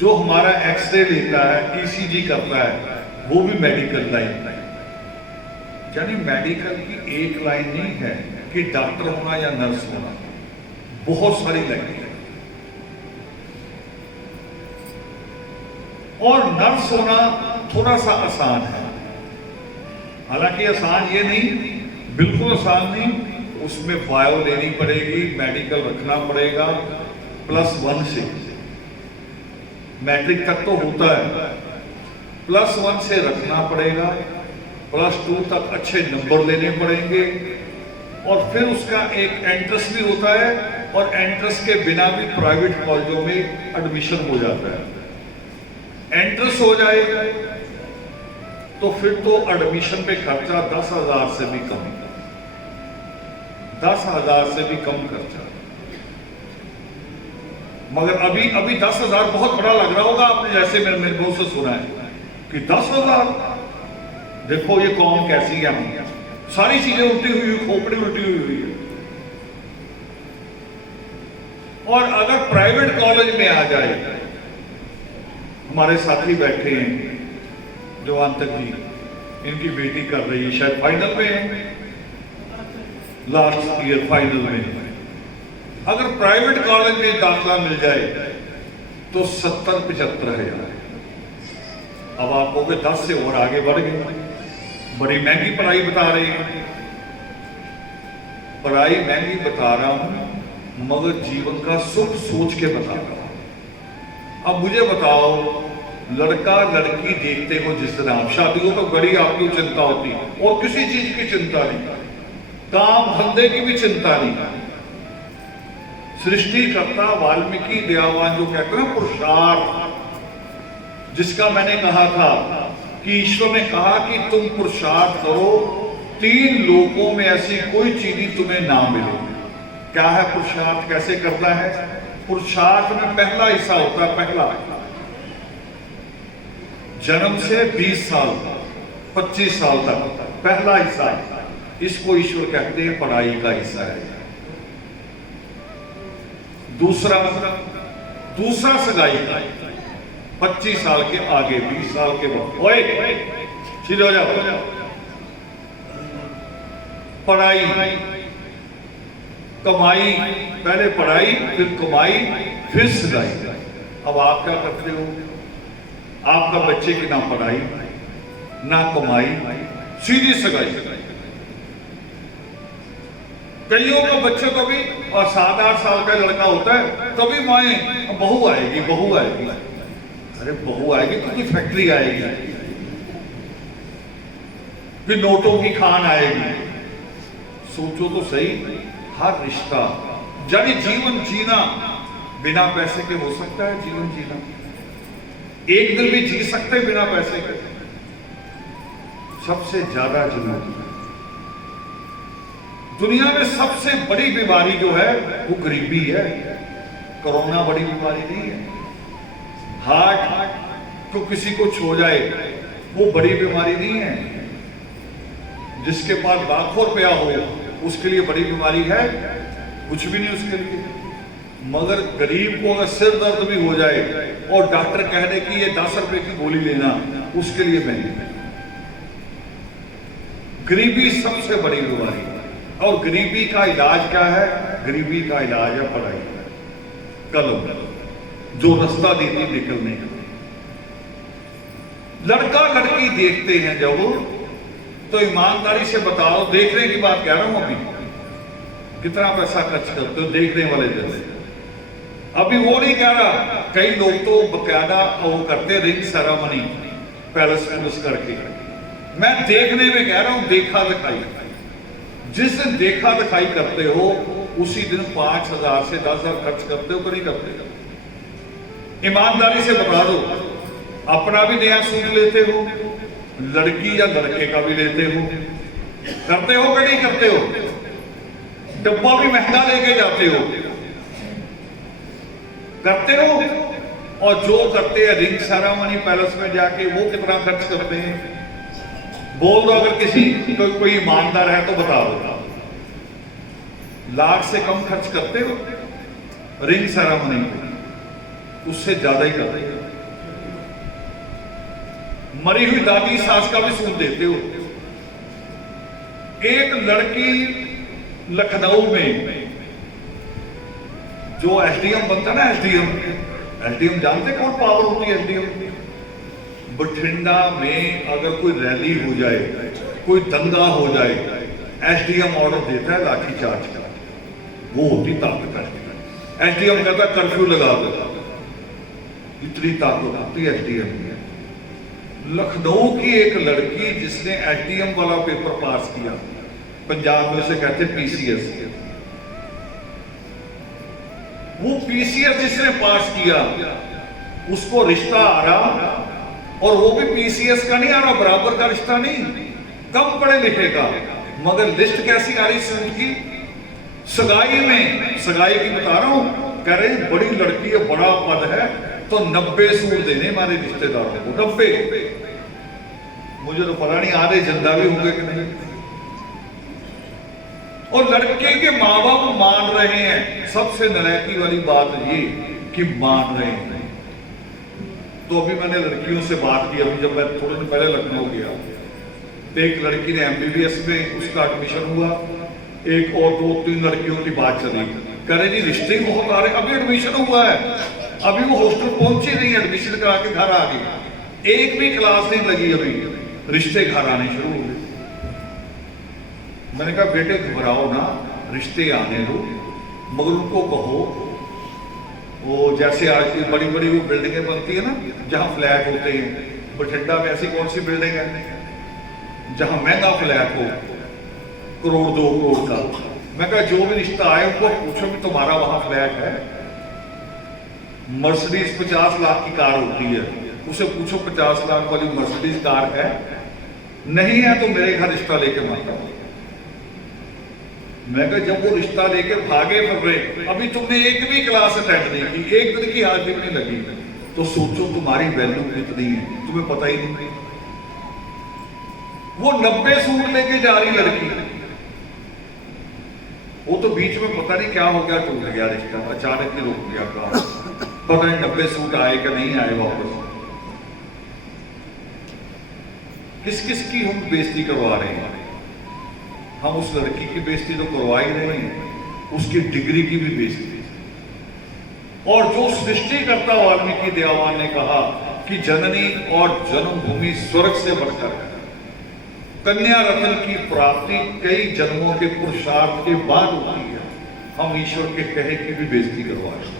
जो हमारा एक्सरे लेता है, ECG करता है, वो भी मेडिकल लाइन। यानी मेडिकल की एक लाइन नहीं है कि डॉक्टर होना या नर्स होना, बहुत सारी लाइन है। और नर्स होना थोड़ा सा आसान है, हालांकि आसान ये नहीं, बिल्कुल आसान नहीं। उसमें बायो लेनी पड़ेगी, मेडिकल रखना पड़ेगा, +1 से, मैट्रिक तक तो होता है, +1 से रखना पड़ेगा, +2 तक अच्छे नंबर लेने पड़ेंगे, और फिर उसका एक एंट्रेंस भी होता है, और एंट्रेंस के बिना भी प्राइवेट कॉलेजों में एडमिशन हो जाता है। एंट्रेंस हो जाएगा तो फिर तो एडमिशन पे खर्चा 10,000 से भी कम, 10,000 से भी कम खर्चा। मगर अभी 10,000 बहुत बड़ा लग रहा होगा आपने, जैसे मेरे बहुत से सुना है कि 10,000, देखो ये कौम कैसी है, सारी चीजें उल्टी हुई, खोपड़ी उल्टी हुई है। और अगर प्राइवेट कॉलेज में आ जाए, हमारे साथी बैठे हैं जवानतक जी, इनकी बेटी कर रही है, शायद फाइनल में है, लास्ट ईयर फाइनल में। अगर प्राइवेट कॉलेज में दाखिला मिल जाए तो 70-75 हजार। अब आप कहोगे 10 से और आगे बढ़ गए, बड़ी महंगी पढ़ाई बता रहे हैं। पढ़ाई महंगी बता रहा हूं मगर जीवन का सुख सोच के बता रहा हूं। अब मुझे बताओ, लड़का लड़की देखते हो जिस तरह, आप शादी हो तो बड़ी आपकी चिंता होती है और किसी चीज की चिंता नहीं, काम धंधे की भी चिंता नहीं। सृष्टिकर्ता वाल्मीकि दयावान जो कहते हैं पुरुषार्थ, जिसका मैंने कहा था कि ईश्वर ने कहा कि तुम पुरुषार्थ करो, 3 लोकों में ऐसी कोई चीज तुम्हें ना मिले। क्या है पुरुषार्थ, कैसे करना है? पुरुषार्थ में पहला हिस्सा होता है, पहला जन्म से 20 साल 25 साल तक पहला हिस्सा, इसको ईश्वर कहते हैं पढ़ाई का हिस्सा है। दूसरा सगाई का, 25 साल के आगे 20 साल के बाद, ओए सीधे हो जाओ। पढ़ाई, कमाई, पहले पढ़ाई फिर कमाई फिर सगाई। अब आप क्या करते हो? आपका बच्चे की ना पढ़ाई ना कमाई, सीधी सगाई। कईयों का बच्चे को भी, और 7-8 साल का लड़का होता है, कभी माए बहू आएगी बहू आएगी। अरे बहू आएगी तो कोई फैक्ट्री आएगी, फिर नोटों की खान आएगी। सोचो तो सही, हर रिश्ता, जानी जीवन जीना बिना पैसे के हो सकता है? जीवन जीना एक दिन भी जी सकते बिना पैसे के? सबसे ज्यादा जरूरी दुनिया में सबसे बड़ी बीमारी जो है वो गरीबी है। कोरोना बड़ी बीमारी नहीं है, हार्ट तो किसी को छो जाए वो बड़ी बीमारी नहीं है। जिसके पास लाखों रुपया हो उसके लिए बड़ी बीमारी है? कुछ भी नहीं उसके लिए। मगर गरीब को अगर सिर दर्द भी हो जाए और डॉक्टर कह दे कि ये 10 रुपए की गोली लेना, उसके लिए महंगी है। गरीबी सबसे बड़ी बीमारी, और गरीबी का इलाज क्या है? गरीबी का इलाज है पढ़ाई, कलम, जो रास्ता देती निकलने का। लड़का लड़की देखते हैं जब, तो ईमानदारी से बताओ, देखने की बात कह रहा हूं, अभी कितना पैसा खर्च करते हो देखने वाले जैसे। अभी वो नहीं कह रहा, कई लोग तो बकायदा वो करते रिंग सेरेमनी पैलेस पुलिस करके। मैं देखने में कह रहा हूं, देखा दिखाई। जिस दिन देखा दिखाई करते हो उसी दिन 5,000 से 10,000 खर्च करते हो कि नहीं करते? ईमानदारी से बता दो, अपना भी नया सूट लेते हो, लड़की या लड़के का भी लेते हो, करते हो कि नहीं करते हो? डब्बा भी महंगा लेके जाते हो, करते हो? और जो करते हैं रिंग सेरेमनी पैलेस में जाके, वो कितना खर्च करते हैं? बोल दो, अगर किसी कोई ईमानदार है तो बता दो। लाख से कम खर्च करते हो रिंग सेरेमनी पे? उससे ज्यादा ही करते हो। मरी हुई दादी सास का भी सूट देते हो। एक लड़की लखनऊ में जो एसडीएम बनता ना, एसडीएम जानते कौन पावर होती है? एसडीएम बठिंडा में अगर कोई रैली हो जाए, कोई दंगा हो जाए, एसडीएम ऑर्डर देता है लाठीचार्ज का। वो होती ताकत। एसडीएम कहता है कर्फ्यू लगा दो, इतनी ताकत होती है एसडीएम में। लखनऊ की एक लड़की जिसने एसडीएम वाला पेपर पास किया, पंजाब में से कहते पीसीएस, वो पीसीएस जिसने पास किया उसको रिश्ता आ रहा, और वो भी पीसीएस का नहीं आ रहा, बराबर का रिश्ता नहीं, कम पढ़े लिखे का। मगर लिस्ट कैसी आ रही सूट की? सगाई में, सगाई की बता रहा हूं, कह रहे बड़ी लड़की है, बड़ा पद है, तो 90 सूट देने हमारे रिश्तेदारों को। 90, मुझे तो पता नहीं आधे जिंदा भी होंगे कि नहीं। और लड़के के माँ बाप मान रहे हैं। सबसे नलायकी वाली बात ये कि मान रहे हैं। तो अभी मैंने लड़कियों से बात की, अभी जब मैं थोड़े दिन पहले लखनऊ गया, तो एक लड़की ने एमबीबीएस में उसका एडमिशन हुआ, एक और 2-3 लड़कियों की बात चली, कह रहे जी रिश्ते बहुत आ रहे, अभी एडमिशन हुआ है, अभी वो हॉस्टल पहुंची नहीं, एडमिशन करा के घर आ गई। एक भी क्लास नहीं लगी अभी, रिश्ते घर आने शुरू हो गए। मैंने कहा बेटे घबराओ ना, रिश्ते आने दो, मगर उनको कहो वो जैसे आज की बड़ी बड़ी वो बिल्डिंगें बनती है ना जहां फ्लैट होते हैं, बठिंडा में ऐसी कौन सी बिल्डिंग है जहां महंगा फ्लैट हो करोड़ 2 करोड़ का। मैं कहा जो भी रिश्ता आए उनको पूछो कि तुम्हारा वहां फ्लैट है। मर्सिडीज 50 लाख की कार होती है, उसे पूछो 50 लाख वाली मर्सिडीज कार है, नहीं है तो मेरे घर रिश्ता लेके मांगा। मैं कहा जब वो रिश्ता लेके भागे फिर रहे, अभी तुमने एक भी क्लास अटेंड नहीं की, एक दिन की हाजिरी नहीं लगी, तो सोचो तुम्हारी वैल्यू कितनी है, तुम्हें पता ही नहीं। वो 90 सूट लेके जा रही लड़की, वो तो बीच में पता नहीं क्या हो गया, टूट गया रिश्ता, अचानक ही रुक गया काम, पता नहीं 90 सूट आए कि नहीं आए वापस। किस किस की हम बेइज्जती करवा रहे हैं? हम उस लड़की की बेइज्जती तो करवा ही रहे हैं, उसकी डिग्री की भी बेइज्जती। और जो सृष्टिकर्ता वाल्मीकि दयावान ने कहा कि जननी और जन्मभूमि स्वर्ग से बढ़कर है, कन्या रत्न की प्राप्ति कई जन्मों के पुरुषार्थ के बाद होती है, हम ईश्वर के कहे की भी बेइज्जती करवा रहे हैं।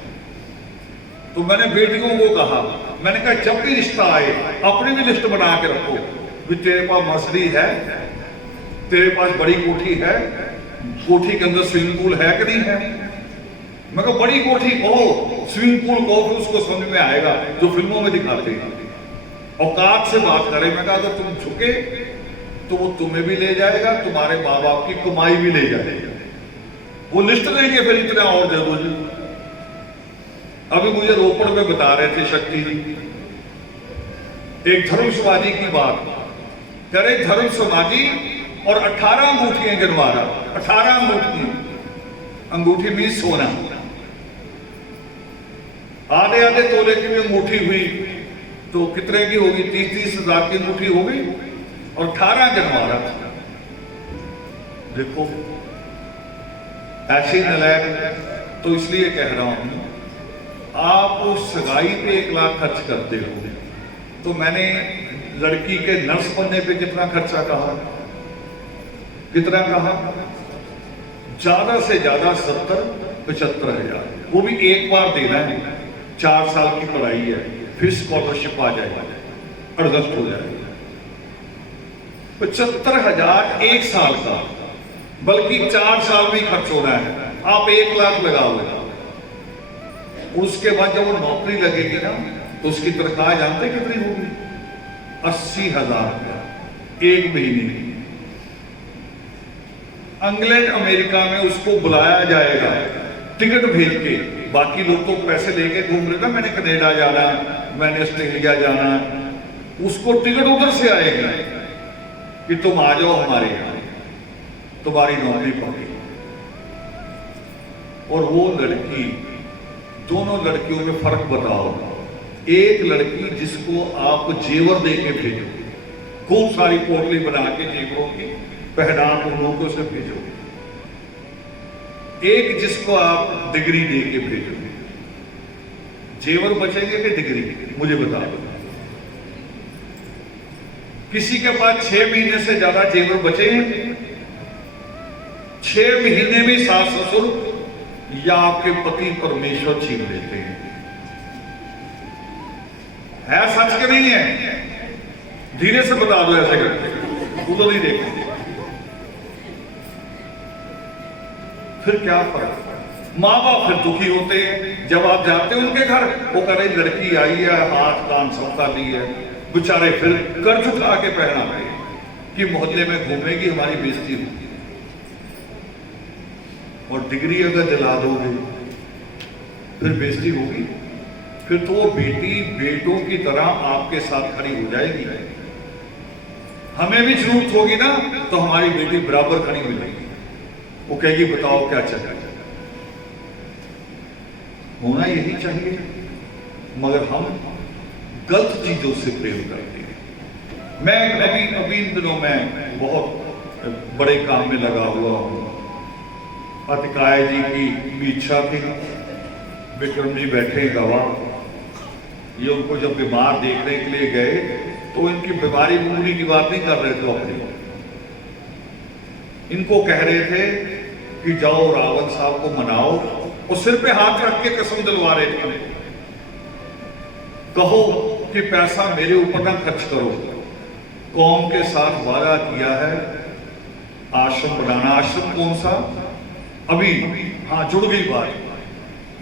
तो मैंने बेटियों को कहा, मैंने कहा जब भी रिश्ता आए अपनी भी लिस्ट बना के रखो, भी तेरे पास मर्सिडी है, तेरे पास बड़ी कोठी है, कोठी के अंदर स्विमिंग पूल है कि नहीं है। मैं कहा बड़ी कोठी कहो, स्विमिंग पूल कहो, फिर उसको समझ में आएगा जो फिल्मों में दिखाते हैं। औकात से बात करें, मैं कहा अगर तुम झुके तो वो तुम्हें भी ले जाएगा, तुम्हारे माँ बाप की कमाई भी ले जाएगा। वो लिस्ट देंगे फिर इतना और दे दो जी। अभी मुझे रोपड़ में बता रहे थे शक्ति जी, एक धर्म समाजी की बात करे, धर्म समाजी और 18 अंगूठियां गिनवा रहा, 18 अंगूठियां, अंगूठी भी सोना, आधे आधे तोले की भी अंगूठी हुई तो कितने की होगी, 30-30 हजार की अंगूठी हो गई, और 18 गिनवा रहा। देखो ऐसी नलायक, तो इसलिए कह रहा हूं, आप उस सगाई पे 1 लाख खर्च करते हो, तो मैंने लड़की के नर्स बनने पे कितना खर्चा कहा, कितना कहा, ज्यादा से ज्यादा 70-75 हजार, वो भी एक बार देना है, 4 साल की पढ़ाई है, फिर स्कॉलरशिप आ जाएगा, एडजस्ट हो जाएगा। 75 हजार 1 साल का, बल्कि 4 साल में खर्च होना है। आप 1 लाख लगाओगे, उसके बाद जब वो नौकरी लगेगी ना तो उसकी तनख्वाह जानते कितनी होगी? 80,000 1 महीने की। इंग्लैंड अमेरिका में उसको बुलाया जाएगा टिकट भेज के, बाकी लोग तो पैसे लेके घूम रहे ना, मैंने कनाडा जाना, मैंने ऑस्ट्रेलिया जाना, उसको टिकट उधर से आएगा कि तुम आ जाओ हमारे यहाँ, तुम्हारी नौकरी पक्की। और वो लड़की, दोनों लड़कियों में फर्क बताओ। एक लड़की जिसको आप जेवर दे के भेजो, खूब सारी पोटली बना के जेवरों की पहना उन लोगों से भेजो, एक जिसको आप डिग्री दे के भेजो। जेवर बचेंगे कि डिग्री? मुझे बता दो। किसी के पास 6 महीने से ज्यादा जेवर बचे हैं? 6 महीने में सास ससुर या आपके पति परमेश्वर छीन लेते हैं। है सच के नहीं है? धीरे से बता दो ऐसे करके, वो तो नहीं देखते। फिर क्या फर्क? माँ बाप फिर दुखी होते हैं जब आप जाते हैं उनके घर, वो कह रही लड़की आई है, हाथ कान सबका ली है, बेचारे फिर कर्ज उठा के पहना है कि मोहल्ले में घूमेगी, हमारी बेइज्जती होगी। और डिग्री अगर दिला दोगे फिर बेइज्जती होगी, फिर तो वो बेटी बेटों की तरह आपके साथ खड़ी हो जाएगी। हमें भी जरूरत होगी ना तो हमारी बेटी बराबर खड़ी हो जाएगी, वो कहेगी बताओ क्या चाहिए। होना यही चाहिए, मगर हम गलत चीजों से प्रेम करते हैं। मैं अभी इन दिनों में बहुत बड़े काम में लगा हुआ हूं। अतिकाय जी की भी इच्छा थी, विक्रम जी बैठे गवाह, ये उनको जब बीमार देखने के लिए गए तो इनकी बीमारी पूरी की बात नहीं कर रहे थे अपने, इनको कह रहे थे कि जाओ रावण साहब को मनाओ, और सिर पे हाथ रख के कसम दिलवा रहे थे, कहो कि पैसा मेरे ऊपर ना खर्च करो, कौम के साथ वादा किया है आश्रम बनाना। आश्रम कौन सा? अभी हाँ जुड़ गई बात।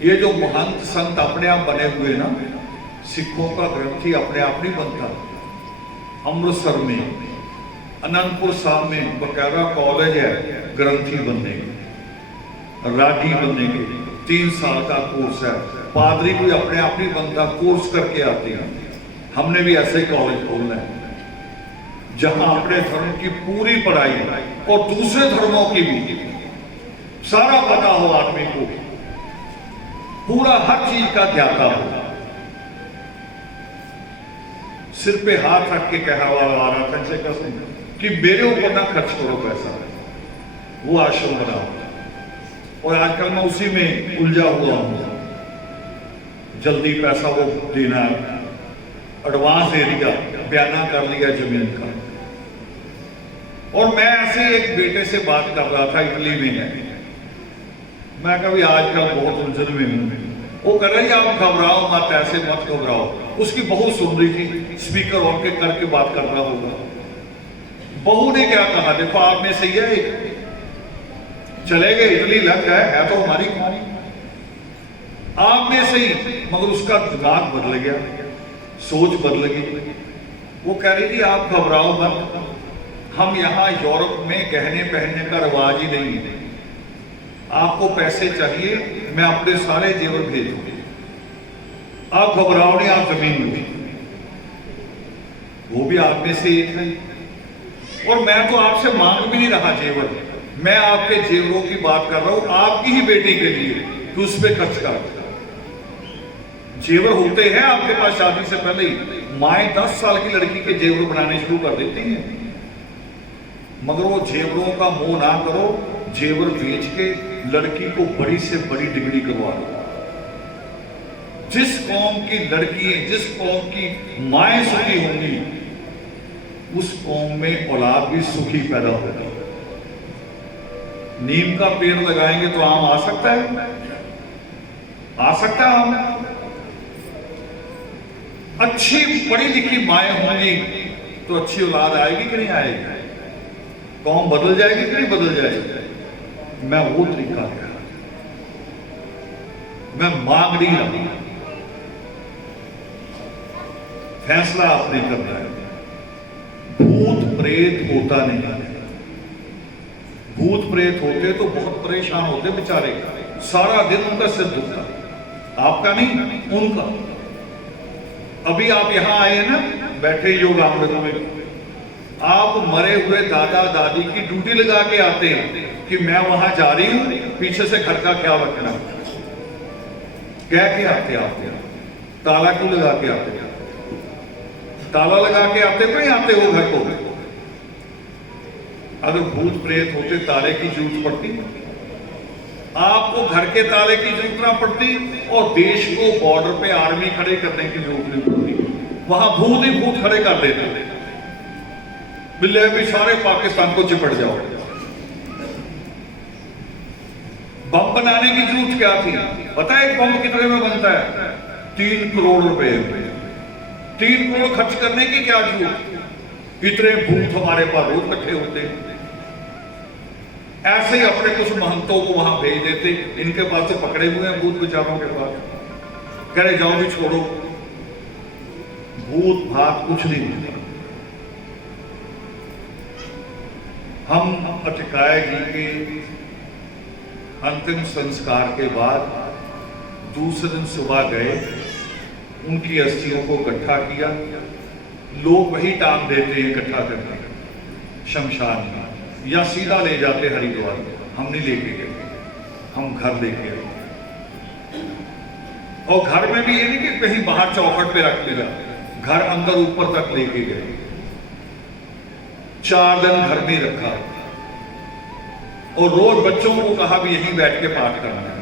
ये जो महंत संत अपने आप बने हुए ना, सिखों का ग्रंथी अपने आप नहीं बनता। अमृतसर में, अनंतपुर साहब में बकायदा कॉलेज है ग्रंथी बनने के, रागी बनने के, 3 साल का कोर्स है। पादरी कोई अपने आप नहीं बनता, कोर्स करके आते हैं। हमने भी ऐसे कॉलेज खोलना है जहां अपने धर्म की पूरी पढ़ाई और दूसरे धर्मों की भी सारा पता हो, आदमी को पूरा हर चीज का ज्ञाता हो। सिर पे हाथ रख के कहा हुआ आ रहा था इनसे कसम कि मेरे ऊपर ना खर्च करो पैसा, वो आश्रम बनाओ। और आजकल मैं उसी में उलझा हुआ हूं, जल्दी पैसा वो देना, एडवांस दे दिया, बयाना कर लिया जमीन का। और मैं ऐसे एक बेटे से बात कर रहा था इटली में, मैं कभी आजकल बहुत उलझन में हूं। वो कह रही आप घबराओ मत, ऐसे मत घबराओ। उसकी बहू सुन रही थी, स्पीकर ऑन के करके बात कर रहा होगा। बहू ने क्या कहा, देखो आप में से ही है, चले गए इटली लग गए, है तो हमारी कहानी, आप में से ही, मगर उसका दिमाग बदल गया, सोच बदल गई। वो कह रही थी आप घबराओ मत, हम यहां यूरोप में गहने पहनने का रिवाज ही नहीं है, आपको पैसे चाहिए मैं अपने सारे जेवर भेज दूंगी, आप घबराओ नहीं, आप जमीन लूंगी। वो भी आप में से एक है। और मैं तो आपसे मांग भी नहीं रहा जेवर, मैं आपके जेवरों की बात कर रहा हूं, आपकी ही बेटी के लिए कि उस पर खर्च कर। जेवर होते हैं आपके पास शादी से पहले ही, माएँ 10 साल की लड़की के जेवर बनाने शुरू कर देती हैं। मगर वो जेवरों का मोह ना करो, जेवर बेच के लड़की को बड़ी से बड़ी डिग्री करवा दो। जिस कौम की लड़की, जिस कौम की माएँ सुखी होंगी, उस कौम में औलाद भी सुखी पैदा होगी। नीम का पेड़ लगाएंगे तो आम आ सकता है? आ सकता है आम? अच्छी पढ़ी लिखी माएँ होंगी तो अच्छी औलाद आएगी कि नहीं आएगी? कौम बदल जाएगी कि नहीं बदल जाएगी? मैं वो तरीका है, मैं मांग नहीं रहा, फैसला आपने करना है। भूत प्रेत होता नहीं है। भूत प्रेत होते तो बहुत परेशान होते बेचारे, सारा दिन उनका सिर दुखता, आपका नहीं उनका। अभी आप यहां आए ना, बैठे योगामृत में, आप मरे हुए दादा दादी की ड्यूटी लगा के आते हैं कि मैं वहां जा रही हूं, पीछे से घर का ख्याल रखना। कह के आते आप, ताला क्यों लगा के आते? ताला लगा के आते तो नहीं आते हो घर को? अगर भूत प्रेत होते ताले की जरूरत पड़ती, आपको घर के ताले की जरूरत ना पड़ती, और देश को बॉर्डर पे आर्मी खड़े करने की जरूरत नहीं पड़ती। वहां भूत ही भूत खड़े कर देते, बिल्ले भी सारे पाकिस्तान को चिपट जाओ। बम बनाने की जरूरत क्या थी? पता है एक बम कितने में बनता है? 3 करोड़ रुपए। 3 करोड़ खर्च करने की क्या जरूरत? इतने भूत हमारे पास रोज इकट्ठे होते। ऐसे ही अपने कुछ महंतों को वहां भेज देते, इनके पास तो पकड़े हुए हैं भूत बेचारों के पास, कह रहे जाओ भी छोड़ो। भूत भात कुछ नहीं होता। हम अटकाए जी के अंतिम संस्कार के बाद दूसरे दिन सुबह गए, उनकी अस्थियों को इकट्ठा किया। लोग वही टांग देते हैं इकट्ठा करके शमशान में, या सीधा ले जाते हरिद्वार। हम नहीं लेके गए, हम घर लेके गए। और घर में भी ये नहीं कि कहीं बाहर चौखट पे रख लिया, घर अंदर ऊपर तक लेके गए। 4 दिन घर में रखा, और रोज बच्चों को कहा भी यहीं बैठ के पाठ करना है।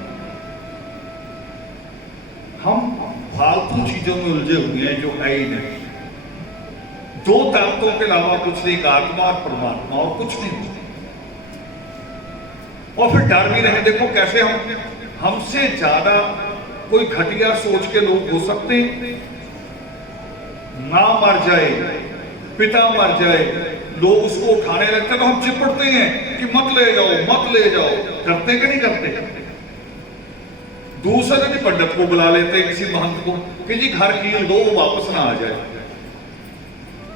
हम फालतू चीजों में उलझे हुए हैं जो है ही नहीं। दो ताकतों के अलावा कुछ नहीं, एक आत्मा और परमात्मा, और कुछ नहीं। और फिर डर भी रहे। देखो कैसे हमसे ज्यादा कोई घटिया सोच के लोग हो सकते हैं। मां मर जाए, पिता मर जाए, लोग उसको उठाने लगते हैं तो हम चिपटते हैं कि मत ले जाओ, मत ले जाओ। करते कि नहीं करते? दूसरे भी पंडित को बुला लेते हैं, किसी महंत को, कि जी घर कील दो, वो वापस ना आ जाए।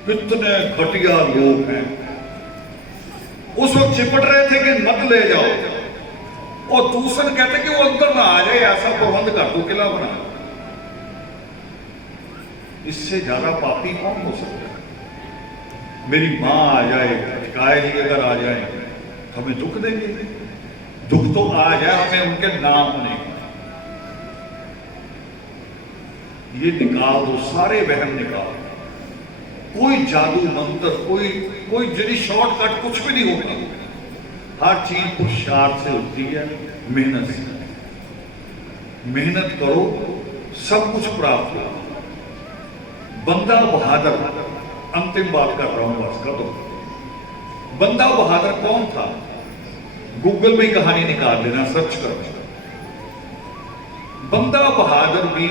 कितने घटिया लोग हैं। उस वक्त चिपट रहे थे कि मत ले जाओ, और दूसरे कहते कि वो अंदर ना आ जाए, ऐसा प्रबंध कर दो, किला बना। इससे ज्यादा पापी कौन हो सकता है? मेरी मां आ जाए, गाय जी अगर आ जाए, हमें दुख देंगे। दुख तो आ जाए, हमें उनके नाम होने। ये निकाल दो, सारे वहम निकाल। कोई जादू मंत्र, कोई जरी शॉर्टकट कुछ भी नहीं होता। हर चीज पुरुषार्थ से होती है, मेहनत से। मेहनत करो, सब कुछ प्राप्त हो। बंदा बहादुर, अंतिम बात कर रहा हूं, बस कर दो। बंदा बहादुर कौन था? गूगल में कहानी निकाल लेना, सर्च करो। बंदा बहादुर भी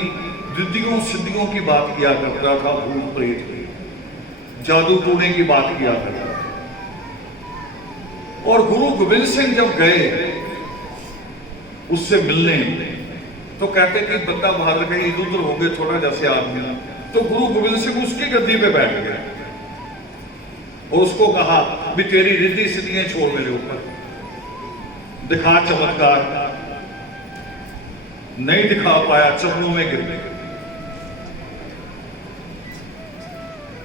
रिद्धियों सिद्धियों की बात किया करता था, भूत प्रेत की, जादू टूने की बात किया करता था। और गुरु गोविंद सिंह जब गए उससे मिलने, तो कहते कि बंदा बहादुर कहीं इधर उधर हो गए, थोड़ा जैसे आदमी। तो गुरु गोविंद सिंह उसकी गद्दी पे बैठ गए और उसको कहा भी तेरी रिद्धि सिद्धियां छोड़ मेरे ऊपर, दिखा चमत्कार। नहीं दिखा पाया, चरणों में गिर गए।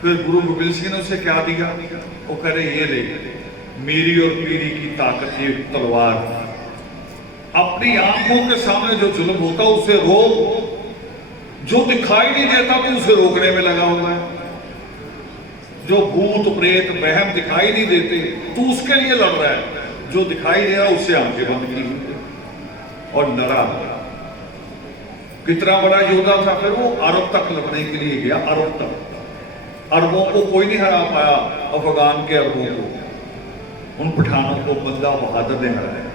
फिर गुरु गोविंद सिंह ने उसे क्या दिया? वो कह रहे ये ले, मेरी और पीरी की ताकत, ये तलवार। अपनी आंखों के सामने जो जुल्म होता उसे रोक, जो दिखाई नहीं देता तो उसे रोकने में लगा हुआ है। जो भूत प्रेत वहम दिखाई नहीं देते तू उसके लिए लड़ रहा है, जो दिखाई दे रहा उससे आंखें बंद की और लड़ा। कितना बड़ा योद्धा था। फिर वो अरब तक लड़ने के लिए गया, अरब तक। अरबों को कोई नहीं हरा पाया, अफगान के अरबों को, उन पठानों को बंदा बहादुर ने हराया,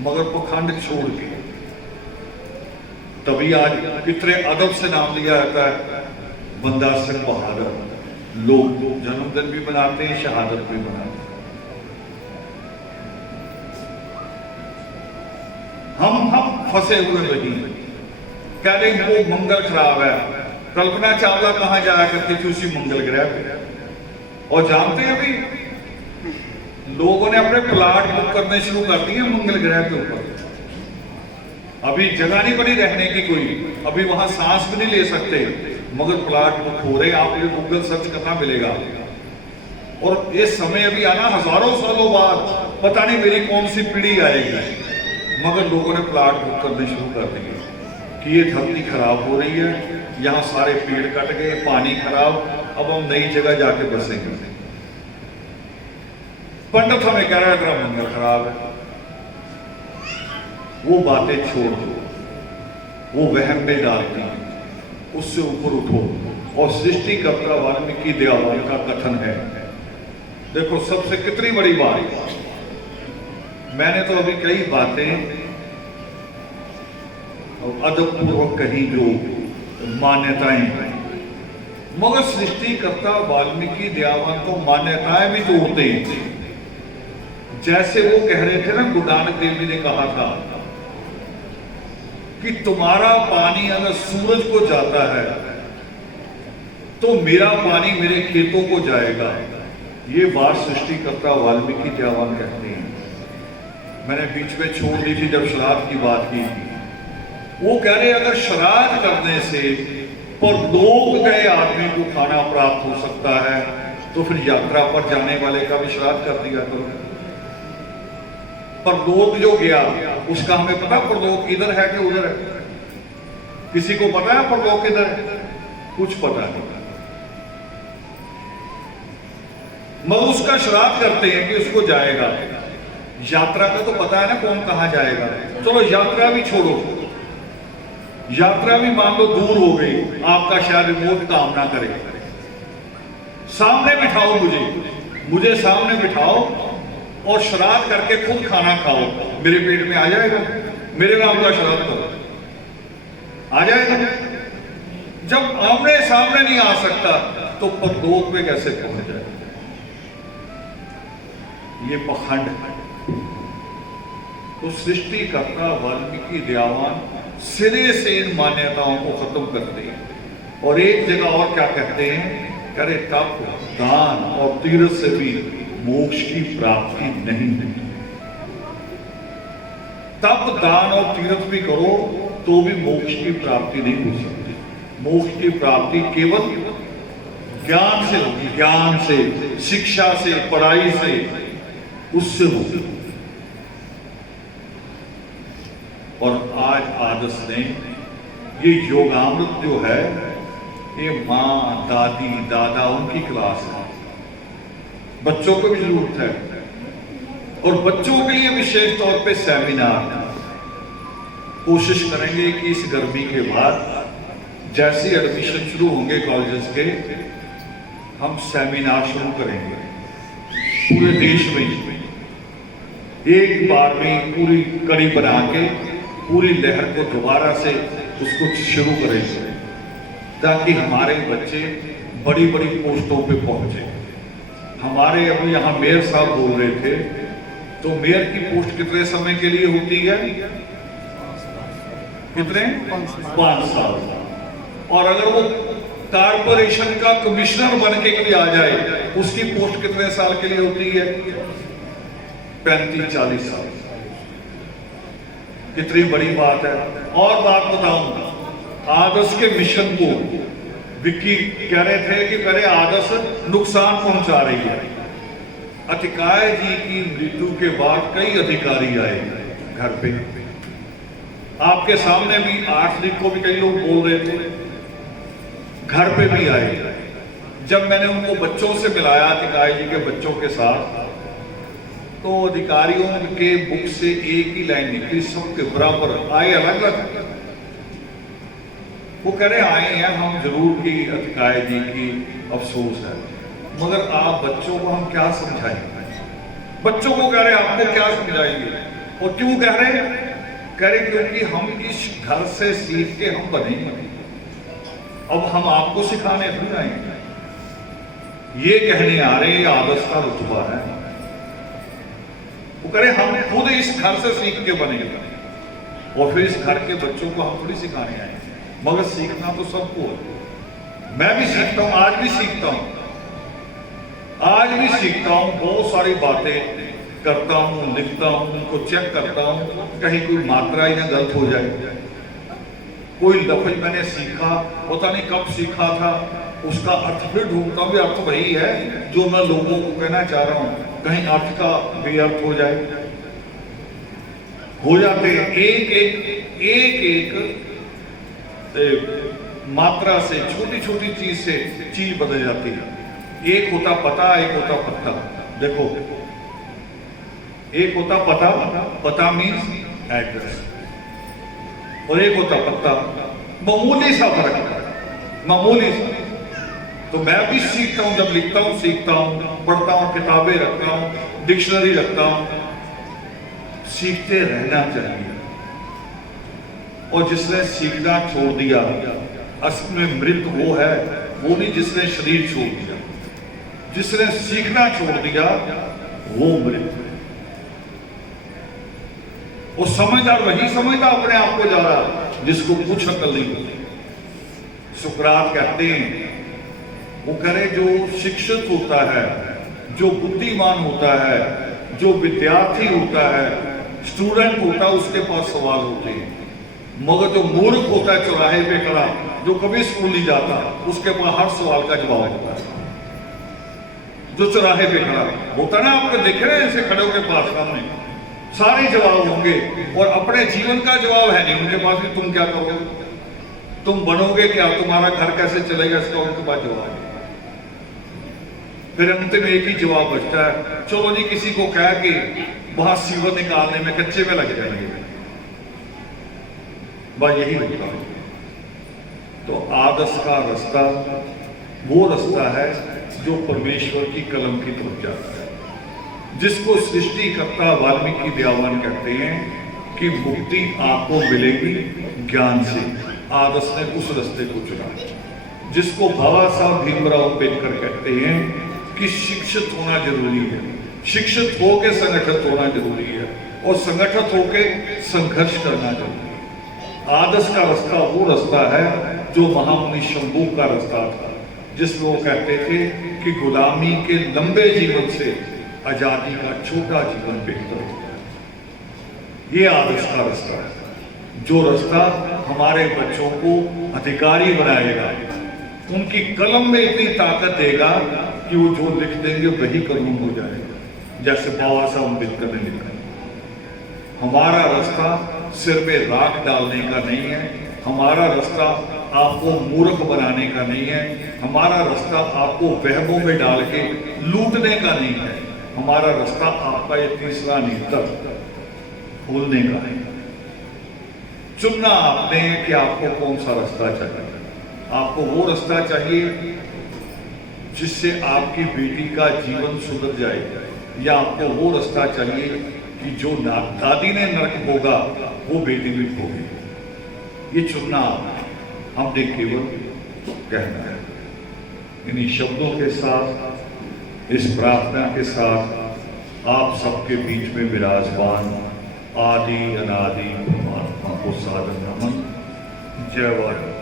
मगर पखंड छोड़ के। तभी आज कितने अदब से नाम लिया जाता है बंदा सिंह बहादुर। लोग जन्मदिन भी मनाते हैं, शहादत भी मनाते हैं। हम फंसे हुए वही कह रहे वो मंगल खराब है। कल्पना चावला कहां जाया करती थी? उसी मंगल ग्रह पे। और जानते हैं अभी लोगों ने अपने प्लाट बुक करने शुरू कर दिए मंगल ग्रह के ऊपर। अभी जगह नहीं बनी रहने की कोई, अभी वहां सांस भी नहीं ले सकते, मगर प्लाट बुक हो रहे। आप ये गूगल सर्च करना मिलेगा। और ये समय अभी आना हजारों सालों बाद, पता नहीं मेरी कौन सी पीढ़ी आएगी, मगर लोगों ने प्लाट बुक करने शुरू कर दिए कि ये धरती खराब हो रही है, यहाँ सारे पेड़ कट गए, पानी खराब, अब हम नई जगह जाके बसेंगे। पंडित हमें कह रहा है तेरा मंगल खराब है। वो बातें छोड़ दो, वो वहम में डालती हैं, उससे ऊपर उठो। और सृष्टिकर्ता वाल्मीकि दयावान का कथन है, देखो सबसे कितनी बड़ी बात। मैंने तो अभी कई बातें अदबपूर्वक कही जो मान्यताएं, मगर सृष्टिकर्ता वाल्मीकि दयावान तो मान्यताएं भी तोड़ते हैं। जैसे वो कह रहे थे ना, गुरु नानक देव जी ने कहा था कि तुम्हारा पानी अगर सूरज को जाता है तो मेरा पानी मेरे खेतों को जाएगा। ये बात सृष्टिकर्ता वाल्मीकि दयावान कहते हैं। मैंने बीच में छोड़ दी थी जब श्राद्ध की बात की थी। वो कह रहे अगर श्राद्ध करने से परलोक गए आदमी को खाना प्राप्त हो सकता है तो फिर यात्रा पर जाने वाले का भी श्राद्ध कर दिया करो। परलोक जो गया उसका हमें पता परलोक इधर है कि उधर है? किसी को पता है परलोक इधर है? कुछ पता नहीं, मगर उसका श्राद्ध करते हैं कि उसको जाएगा। यात्रा का तो पता है ना कौन कहां जाएगा। चलो यात्रा भी छोड़ो, यात्रा भी मान लो दूर हो गई, आपका शायद रिमोट काम ना करे, सामने बिठाओ मुझे सामने बिठाओ और श्राद्ध करके खुद खाना खाओ, मेरे पेट में आ जाएगा, मेरे नाम का श्राद्ध करो, आ जाएगा। जब आमने सामने नहीं आ सकता तो परलोक में कैसे पहुंच जाए? ये पखंड है। तो सृष्टिकर्ता वाल्मीकि दयावान सिरे से इन मान्यताओं को खत्म करते हैं। और एक जगह और क्या कहते हैं, करे तप दान और तीर्थ से भी मोक्ष की प्राप्ति नहीं है। तप दान और तीर्थ भी करो तो भी मोक्ष की प्राप्ति नहीं हो सकती। मोक्ष की प्राप्ति केवल ज्ञान से होगी, ज्ञान से, शिक्षा से, पढ़ाई से, उससे होगी। और आज आदर्श ने ये योगामृत जो है, ये माँ दादी दादा उनकी क्लास है, बच्चों को भी जरूरत है। और बच्चों के लिए विशेष तौर पे सेमिनार कोशिश करेंगे कि इस गर्मी के बाद जैसे एडमिशन शुरू होंगे कॉलेजेस के, हम सेमिनार शुरू करेंगे पूरे देश में, एक बार में पूरी कड़ी बना के पूरी लहर को दोबारा से उसको शुरू करेंगे, ताकि हमारे बच्चे बड़ी बड़ी पोस्टों पे पहुंचे। हमारे अभी यहाँ मेयर साहब बोल रहे थे, तो मेयर की पोस्ट कितने समय के लिए होती है? कितने? 5 साल। और अगर वो कारपोरेशन का कमिश्नर बनने के लिए आ जाए, उसकी पोस्ट कितने साल के लिए होती है? 35-40 साल। कितनी बड़ी बात है। और बात बताऊं, आदर्श के मिशन को विक्की कह रहे थे कि पहले आदर्श नुकसान पहुंचा रही है। अतिकाय जी की मृत्यु के बाद कई अधिकारी आए घर पे, आपके सामने भी 8 तारीख को भी कई लोग बोल रहे थे, घर पे भी आए। जब मैंने उनको बच्चों से मिलाया, अतिकाय जी के बच्चों के साथ, तो अधिकारियों के बुक से एक ही लाइन निकली, सबके बराबर आए, अलग अलग। वो कह रहे आए हैं हम जरूर की अतिकाय जी की अफसोस है, मगर आप बच्चों को हम क्या समझाएंगे? बच्चों को कह रहे आपको क्या समझाएंगे? और क्यों कह रहे? कह रहे क्योंकि हम इस घर से सीख के हम बनेंगे, अब हम आपको सिखाने नहीं आएंगे। ये कहने आ रहे हैं आदर्श का रुतबा है। वो कह रहे हम खुद इस घर से सीख के बनेंगे, और फिर इस घर के बच्चों को हम थोड़ी सिखाने आएंगे। मगर सीखना तो सबको है। मैं भी सीखता हूं, आज भी सीखता हूं, आज भी सीखता हूं, बहुत सारी बातें करता हूं, लिखता हूं, उनको चेक करता हूं, कहीं कोई मात्रा ही ना गलत हो जाए। कोई लफ्ज मैंने सीखा, पता नहीं कब सीखा था, उसका अर्थ फिर ढूंढता हूं, अर्थ वही है जो मैं लोगों को कहना चाह रहा हूं, कहीं अर्थ का बेअर्थ हो जाए। हो जाते एक एक मात्रा से, छोटी छोटी चीज से चीज बदल जाती है। एक होता पता, एक होता पत्ता। देखो, एक होता पता, पता मीन्स एड्रेस, और एक होता पत्ता। मामूली सा फर्क है, मामूली सा। तो मैं भी सीखता हूं, जब लिखता हूं सीखता हूं, पढ़ता हूं, किताबें रखता हूं, डिक्शनरी रखता हूं। सीखते रहना चाहिए। और जिसने सीखना छोड़ दिया, असल में मृत वो है, वो नहीं जिसने शरीर छोड़ दिया। जिसने सीखना छोड़ दिया वो मृत है। वो समझदार वही समझता अपने आप को ज्यादा, जिसको कुछ अकल नहीं होती। सुकरात कहते हैं, वो करे जो शिक्षित होता है, जो बुद्धिमान होता है, जो विद्यार्थी होता है, स्टूडेंट होता है, उसके पास सवाल होते हैं। मगर जो मूर्ख होता है चौराहे पे खड़ा, जो कभी स्कूल नहीं जाता, उसके पास हर सवाल का जवाब होता है। जो चौराहे पे खड़ा होता ना, आपको देख रहे हैं ऐसे खड़े होकर पास सामने सारे जवाब होंगे, और अपने जीवन का जवाब है नहीं उनके पास कि तुम क्या करोगे, तुम बनोगे क्या, तुम्हारा घर कैसे चलेगा, इसका उनके पास जवाब है। फिर अंतिम एक ही जवाब बचता है, चलो जी किसी को कह के वहां सीवर निकालने में कच्चे में लग जाएंगे। बस यही होता है। तो आदर्श का रास्ता वो रास्ता है जो परमेश्वर की कलम की तरफ जाता है, जिसको सृष्टिकर्ता वाल्मीकि दयावान कहते हैं कि मुक्ति आपको मिलेगी ज्ञान से। आदर्श ने उस रास्ते को चुना, जिसको बाबा साहब भीमराव अम्बेडकर कहते हैं कि शिक्षित होना जरूरी है, शिक्षित होके संगठित होना जरूरी है और संगठित होके संघर्ष करना जरूरी है। आदर्श का रास्ता वो रास्ता है जो महामुनि शंभू का रास्ता था, जिसमें वो कहते थे कि गुलामी के लंबे जीवन से आजादी का छोटा जीवन बेहतर होता है। ये आदर्श का रास्ता है, जो रास्ता हमारे बच्चों को अधिकारी बनाएगा, उनकी कलम में इतनी ताकत देगा कि वो जो लिख देंगे वही कानून हो जाएगा, जैसे बाबा साहब अम्बेडकर ने लिखा। हमारा रास्ता सिर में राख डालने का नहीं है, हमारा रास्ता आपको मूर्ख बनाने का नहीं है, हमारा रास्ता आपको वहमों में डाल के लूटने का नहीं है, हमारा रास्ता आपका ये तीसरा नेत्र खोलने का है। चुनना आपने कि आपको कौन सा रास्ता चाहिए। आपको वो रास्ता चाहिए जिससे आपकी बेटी का जीवन सुधर जाए, या आपको वो रास्ता चाहिए कि जो दादी ने नरक भोगा वो बेटी भी भोगे। ये चुनना हमने केवल कहना है। इन्हीं शब्दों के साथ, इस प्रार्थना के साथ आप सबके बीच में विराजमान आदि अनादि परमात्मा को सादर नमन। जय वाहिगुरु।